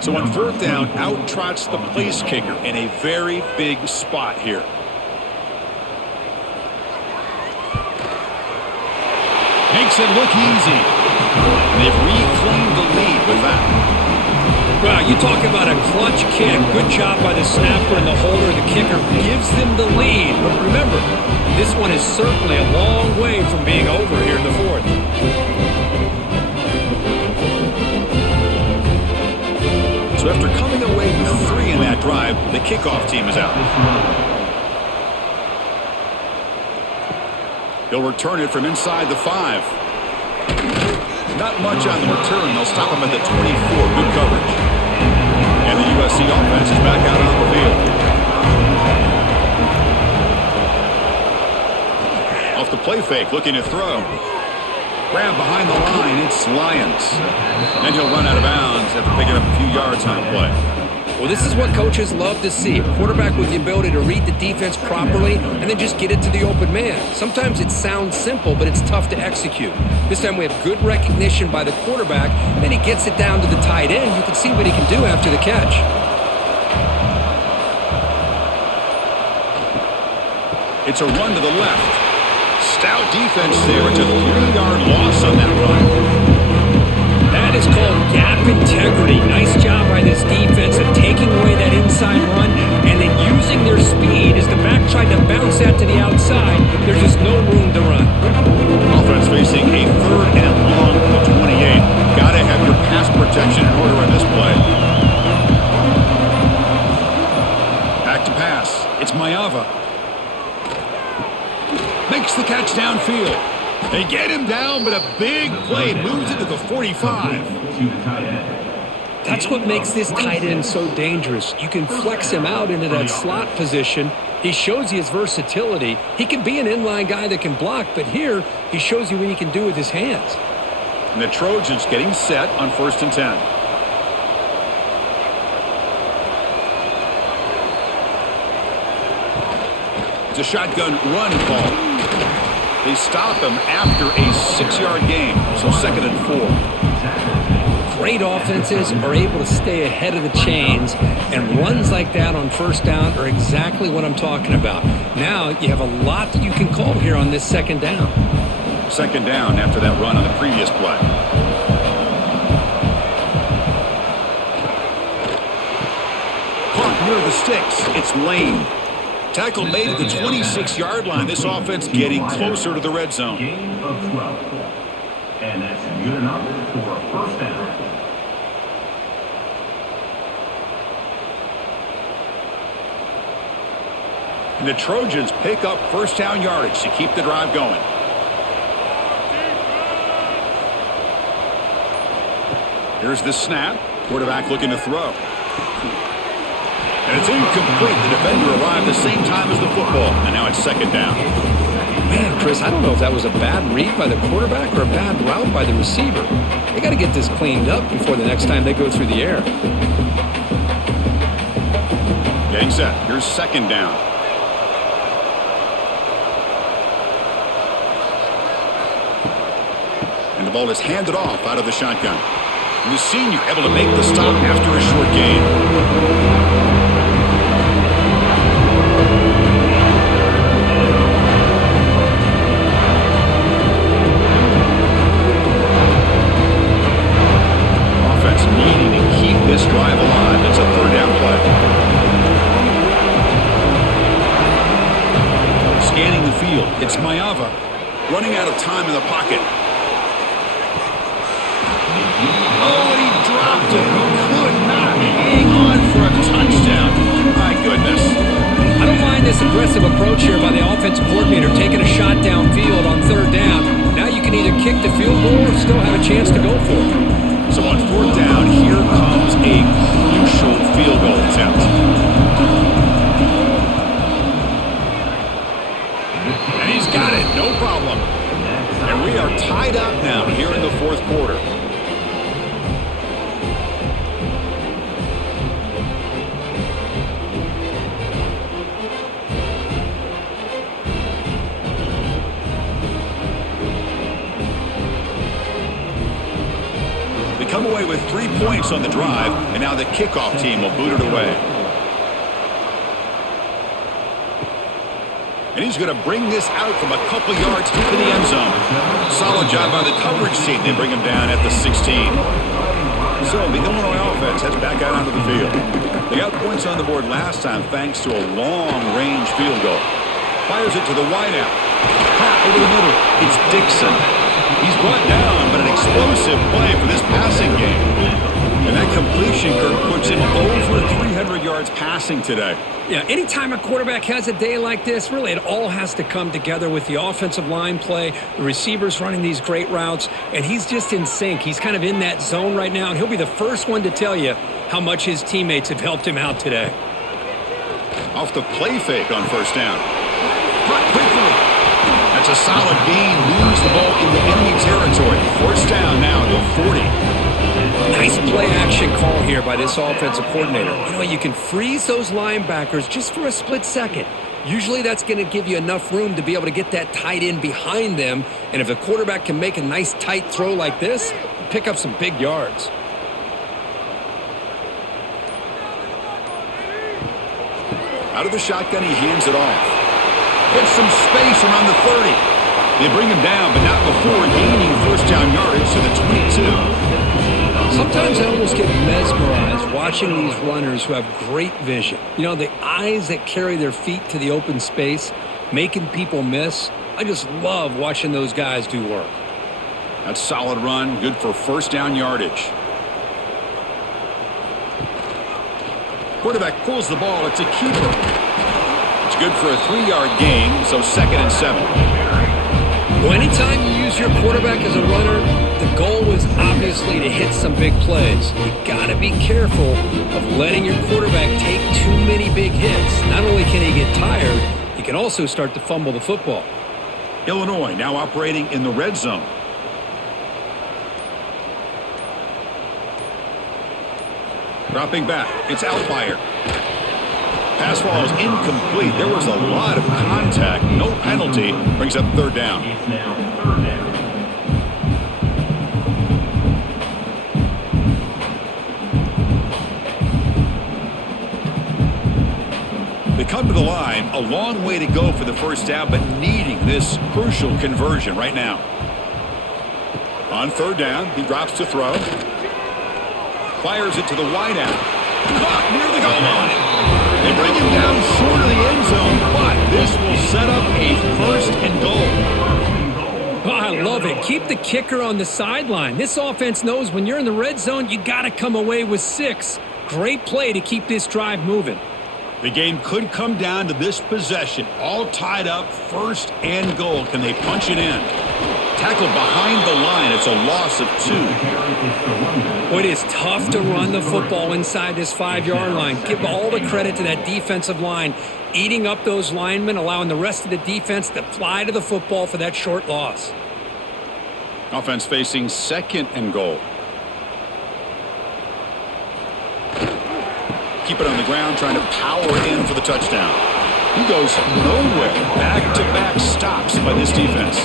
So on 4th down, out trots the place kicker in a very big spot here. Makes it look easy. And they've reclaimed the lead with that. Wow, you talk about a clutch kick. Good job by the snapper and the holder. The kicker gives them the lead. But remember, this one is certainly a long way from being over here in the 4th. So after coming away with 3 in that drive, the kickoff team is out. He'll return it from inside the 5. Not much on the return. They'll stop him at the 24. Good coverage. And the USC offense is back out on the field. Off the play fake, looking to throw. Grab behind the line, it's Lyons. And he'll run out of bounds after picking up a few yards on the play. Well, this is what coaches love to see. A quarterback with the ability to read the defense properly and then just get it to the open man. Sometimes it sounds simple, but it's tough to execute. This time we have good recognition by the quarterback, then he gets it down to the tight end. You can see what he can do after the catch. It's a run to the left. Stout defense there. It's a 3-yard loss on that run. That is called gap integrity. Nice job by this defense of taking away that inside run and then using their speed as the back tried to bounce that to the outside. There's just no room to run. Offense facing a 3rd and long from the 28. Got to have your pass protection in order on this play. Back to pass. It's Maeva. Makes the catch downfield. They get him down, but a big play moves it to the 45. That's what makes this tight end so dangerous. You can flex him out into that slot position. He shows you his versatility. He can be an inline guy that can block, but here he shows you what he can do with his hands. And the Trojans getting set on 1st and 10. It's a shotgun run call. They stop him after a 6-yard gain, so 2nd and 4. Great offenses are able to stay ahead of the chains, and runs like that on 1st down are exactly what I'm talking about. Now you have a lot that you can call here on this 2nd down. 2nd down after that run on the previous play. Caught near the sticks. It's Lane. Tackle made at the 26-yard line. This offense getting closer to the red zone. Gain of 12. And that's good enough for a 1st down. And the Trojans pick up 1st down yardage to keep the drive going. Here's the snap. Quarterback looking to throw. And it's incomplete. The defender arrived the same time as the football. And now it's 2nd down. Man, Chris, I don't know if that was a bad read by the quarterback or a bad route by the receiver. They got to get this cleaned up before the next time they go through the air. Getting set. Here's 2nd down. And the ball is handed off out of the shotgun. And the senior able to make the stop after a short gain. Needing to keep this drive alive. It's a 3rd down play. Scanning the field. It's Maeva running out of time in the pocket. Oh, and he dropped it. He could hang on for a touchdown. My goodness. I don't mind this aggressive approach here by the offensive coordinator, taking a shot downfield on third down. Now you can either kick the field goal or still have a chance to go for it. So on fourth down, here comes a crucial field goal attempt. And he's got it, no problem. And we are tied up now here in the fourth quarter. Come away with 3 points on the drive, and now the kickoff team will boot it away. And he's going to bring this out from a couple yards deep in the end zone. Solid job by the coverage team. They bring him down at the 16. So the Illinois offense heads back out onto the field. They got points on the board last time thanks to a long-range field goal. Fires it to the wideout. Caught over the middle. It's Dixon. He's brought down, but an explosive play for this passing game. And that completion, Kirk, puts him over 300 yards passing today. Yeah, anytime a quarterback has a day like this, really it all has to come together with the offensive line play, the receivers running these great routes, and he's just in sync. He's kind of in that zone right now, and he'll be the first one to tell you how much his teammates have helped him out today. Off the play fake on first down. Caught quickly. That's a solid gain. Moves the ball into enemy territory. First down now to 40. Nice play action call here by this offensive coordinator. You know, you can freeze those linebackers just for a split second. Usually that's going to give you enough room to be able to get that tight end behind them. And if the quarterback can make a nice tight throw like this, pick up some big yards. Out of the shotgun, he hands it off. Gets some space around the 30. They bring him down, but not before gaining first down yardage to the 22. Sometimes I almost get mesmerized watching these runners who have great vision. You know, the eyes that carry their feet to the open space, making people miss. I just love watching those guys do work. That's solid run, good for first down yardage. Quarterback pulls the ball. It's a keeper. It's good for a 3-yard gain, so 2nd and 7. Well, anytime you use your quarterback as a runner, the goal is obviously to hit some big plays. You got to be careful of letting your quarterback take too many big hits. Not only can he get tired, he can also start to fumble the football. Illinois now operating in the red zone. Dropping back. It's Outlier. Pass ball is incomplete. There was a lot of contact. No penalty. Brings up third down. It's now third down. They come to the line. A long way to go for the first down, but needing this crucial conversion right now. On third down, he drops to throw. Fires it to the wideout. Caught near the goal line. They bring him down short of the end zone, but this will set up a first and goal. Oh, I love it. Keep the kicker on the sideline. This offense knows when you're in the red zone, you got to come away with 6. Great play to keep this drive moving. The game could come down to this possession. All tied up, first and goal. Can they punch it in? Tackled behind the line. It's a loss of 2. Boy, it is tough to run the football inside this 5-yard line. Give all the credit to that defensive line, eating up those linemen, allowing the rest of the defense to fly to the football for that short loss. Offense facing 2nd and goal. Keep it on the ground, trying to power in for the touchdown. He goes nowhere. Back-to-back stops by this defense.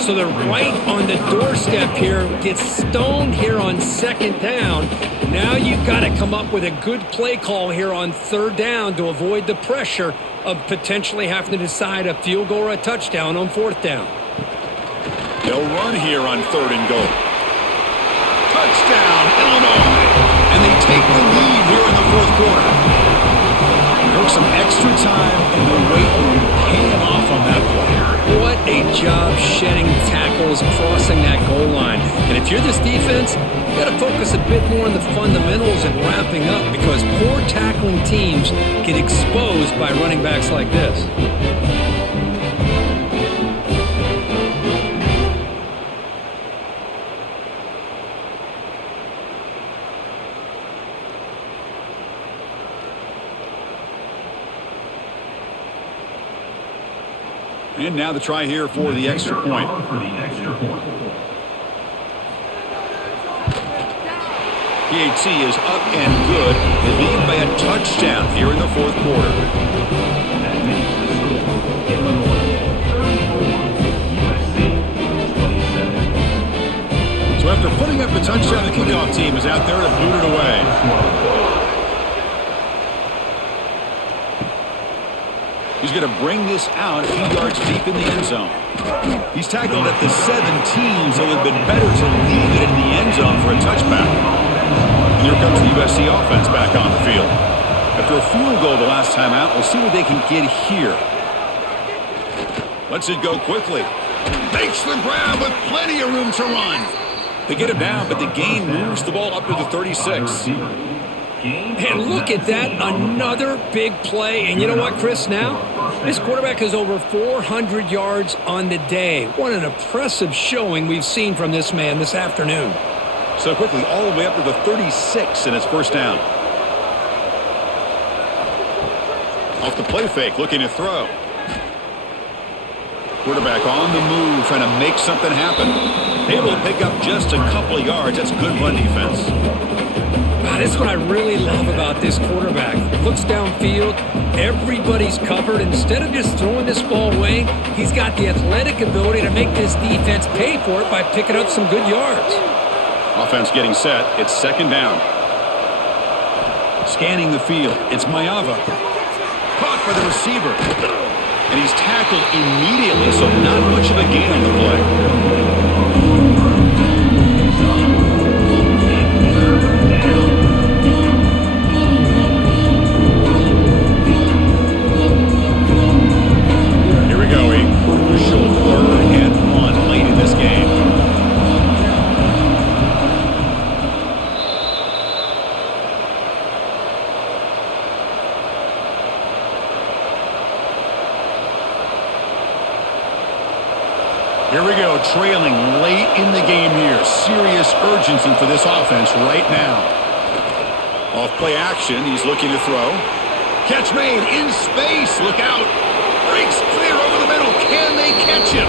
So they're right on the doorstep here. Gets stoned here on 2nd down. Now you've got to come up with a good play call here on 3rd down to avoid the pressure of potentially having to decide a field goal or a touchdown on 4th down. They'll run here on 3rd and goal. Touchdown, Illinois. And they take the lead here in the 4th quarter. Took some extra time in the weight room paying off on that play. What a job shedding tackles, crossing that goal line. And if you're this defense, you got to focus a bit more on the fundamentals and wrapping up, because poor tackling teams get exposed by running backs like this. And now the try here for the extra point. PAT is up and good. They lead by a touchdown here in the fourth quarter. That makes the score Illinois 34, USC 27. So after putting up a touchdown, the kickoff team is out there to boot it away. He's going to bring this out a few yards deep in the end zone. He's tackled at the 17, so it would have been better to leave it in the end zone for a touchback. And here comes the USC offense back on the field. After a field goal the last time out, we'll see what they can get here. Lets it go quickly. Makes the grab with plenty of room to run. They get him down, but the gain moves the ball up to the 36. And look at that, another big play. And you know what, Chris, now? This quarterback has over 400 yards on the day. What an impressive showing we've seen from this man this afternoon. So quickly, all the way up to the 36 in his first down. Off the play fake, looking to throw. Quarterback on the move, trying to make something happen. Able to pick up just a couple of yards. That's good run defense. Wow, this is what I really love about this quarterback. Looks downfield, everybody's covered. Instead of just throwing this ball away, he's got the athletic ability to make this defense pay for it by picking up some good yards. Offense getting set. It's second down. Scanning the field. It's Mayava. Caught by the receiver. And he's tackled immediately, so not much of a gain on the play. Here we go, a crucial 3rd and 1 late in this game. Here we go, trailing late in the game here. Serious urgency for this offense right now. Off play action, he's looking to throw. Catch made in space, look out. Breaks clear over the middle, can they catch him?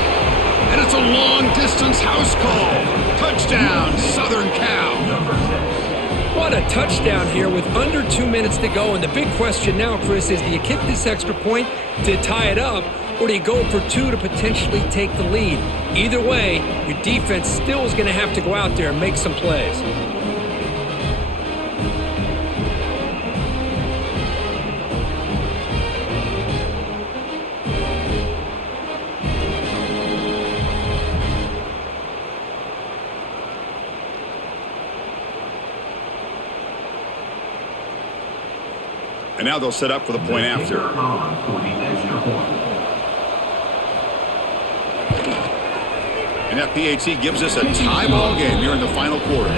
And it's a long distance house call. Touchdown, Southern Cal. What a touchdown here with under 2 minutes to go. And the big question now, Chris, is do you kick this extra point to tie it up, or do you go for 2 to potentially take the lead? Either way, your defense still is going to have to go out there and make some plays. And now they'll set up for the point after. And that PAT gives us a tie ball game here in the final quarter.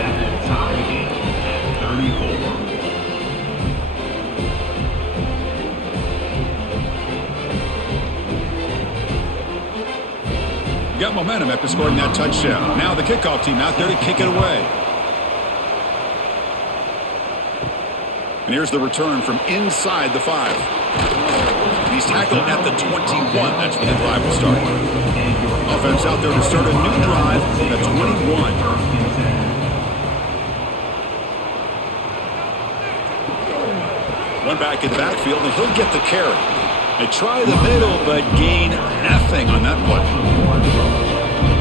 Got momentum after scoring that touchdown. Now the kickoff team out there to kick it away. And here's the return from inside the 5. He's tackled at the 21. That's when the drive will start. Offense out there to start a new drive from the 21. One back in the backfield, and he'll get the carry. They try the middle, but gain nothing on that play.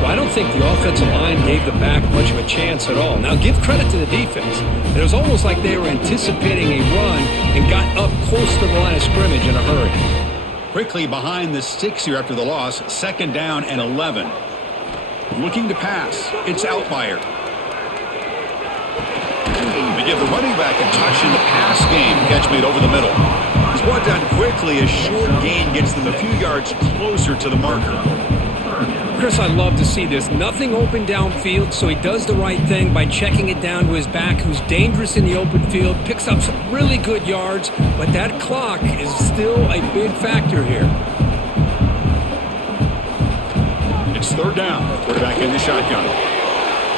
Well, I don't think the offensive line gave the back much of a chance at all. Now, give credit to the defense. It was almost like they were anticipating a run and got up close to the line of scrimmage in a hurry. Quickly behind the sticks here after the loss, second down and 11. Looking to pass. It's Outlier. They give the running back a touch in the pass game. Catch made over the middle. He's brought down quickly. A short gain gets them a few yards closer to the marker. Chris, I love to see this. Nothing open downfield, so he does the right thing by checking it down to his back, who's dangerous in the open field, picks up some really good yards, but that clock is still a big factor here. It's third down. Quarterback in the shotgun.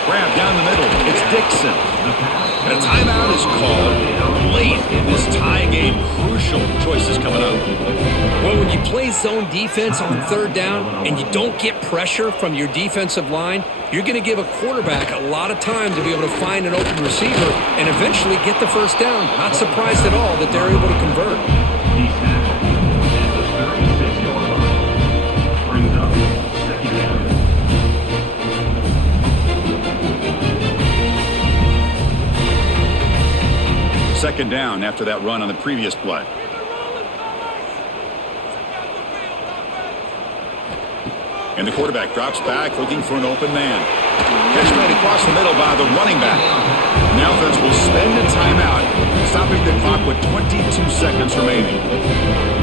Grab down the middle. It's Dixon. And a timeout is called late in this tie game. Crucial choices coming up. Well, when you play zone defense on third down and you don't get pressure from your defensive line, you're going to give a quarterback a lot of time to be able to find an open receiver and eventually get the first down. Not surprised at all that they're able to convert. He's tackled at the 36-yard line. Brings up second down. Second down after that run on the previous play. And the quarterback drops back looking for an open man. Catch made across the middle by the running back. And the offense will spend a timeout, stopping the clock with 22 seconds remaining.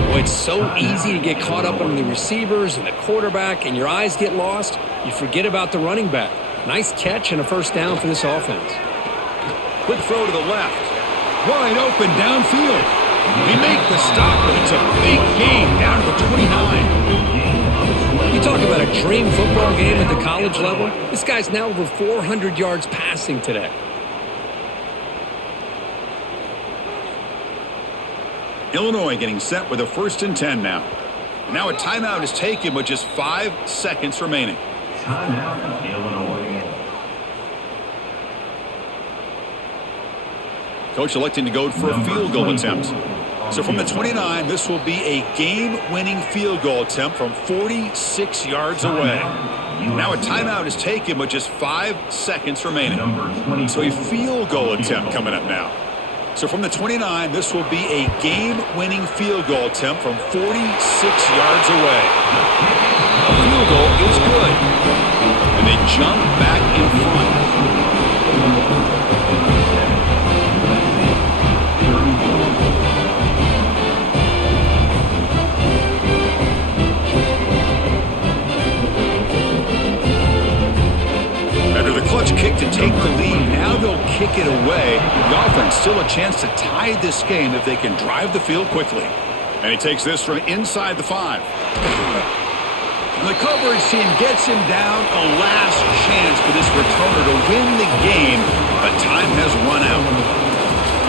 Well, it's so easy to get caught up on the receivers and the quarterback, and your eyes get lost. You forget about the running back. Nice catch and a first down for this offense. Quick throw to the left. Wide open downfield. They make the stop, but it's a big gain down to the 29. You talk about a dream football game at the college level. This guy's now over 400 yards passing today. Illinois getting set with a 1st and 10 now. Now a timeout is taken with just 5 seconds remaining. Timeout, Illinois. Coach electing to go for a field goal attempt. So from the 29, this will be a game-winning field goal attempt from 46 yards away. Now a timeout is taken with just 5 seconds remaining. So a field goal attempt coming up now. So from the 29, this will be a game-winning field goal attempt from 46 yards away. A field goal is good. And they jump back in front. After the clutch kick to take the lead, now they'll kick it away. The offense still a chance to tie this game if they can drive the field quickly. And he takes this from inside the 5. The coverage team gets him down. A last chance for this returner to win the game, but time has run out.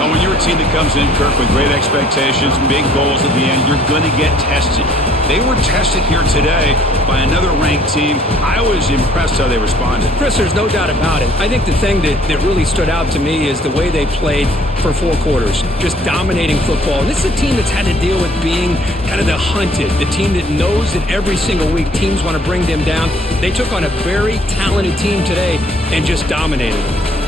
And when you're a team that comes in, Kirk, with great expectations, big goals at the end, you're going to get tested. They were tested here today by another ranked team. I was impressed how they responded. Chris, there's no doubt about it. I think the thing that really stood out to me is the way they played for 4 quarters, just dominating football. And this is a team that's had to deal with being kind of the hunted, the team that knows that every single week teams want to bring them down. They took on a very talented team today and just dominated them.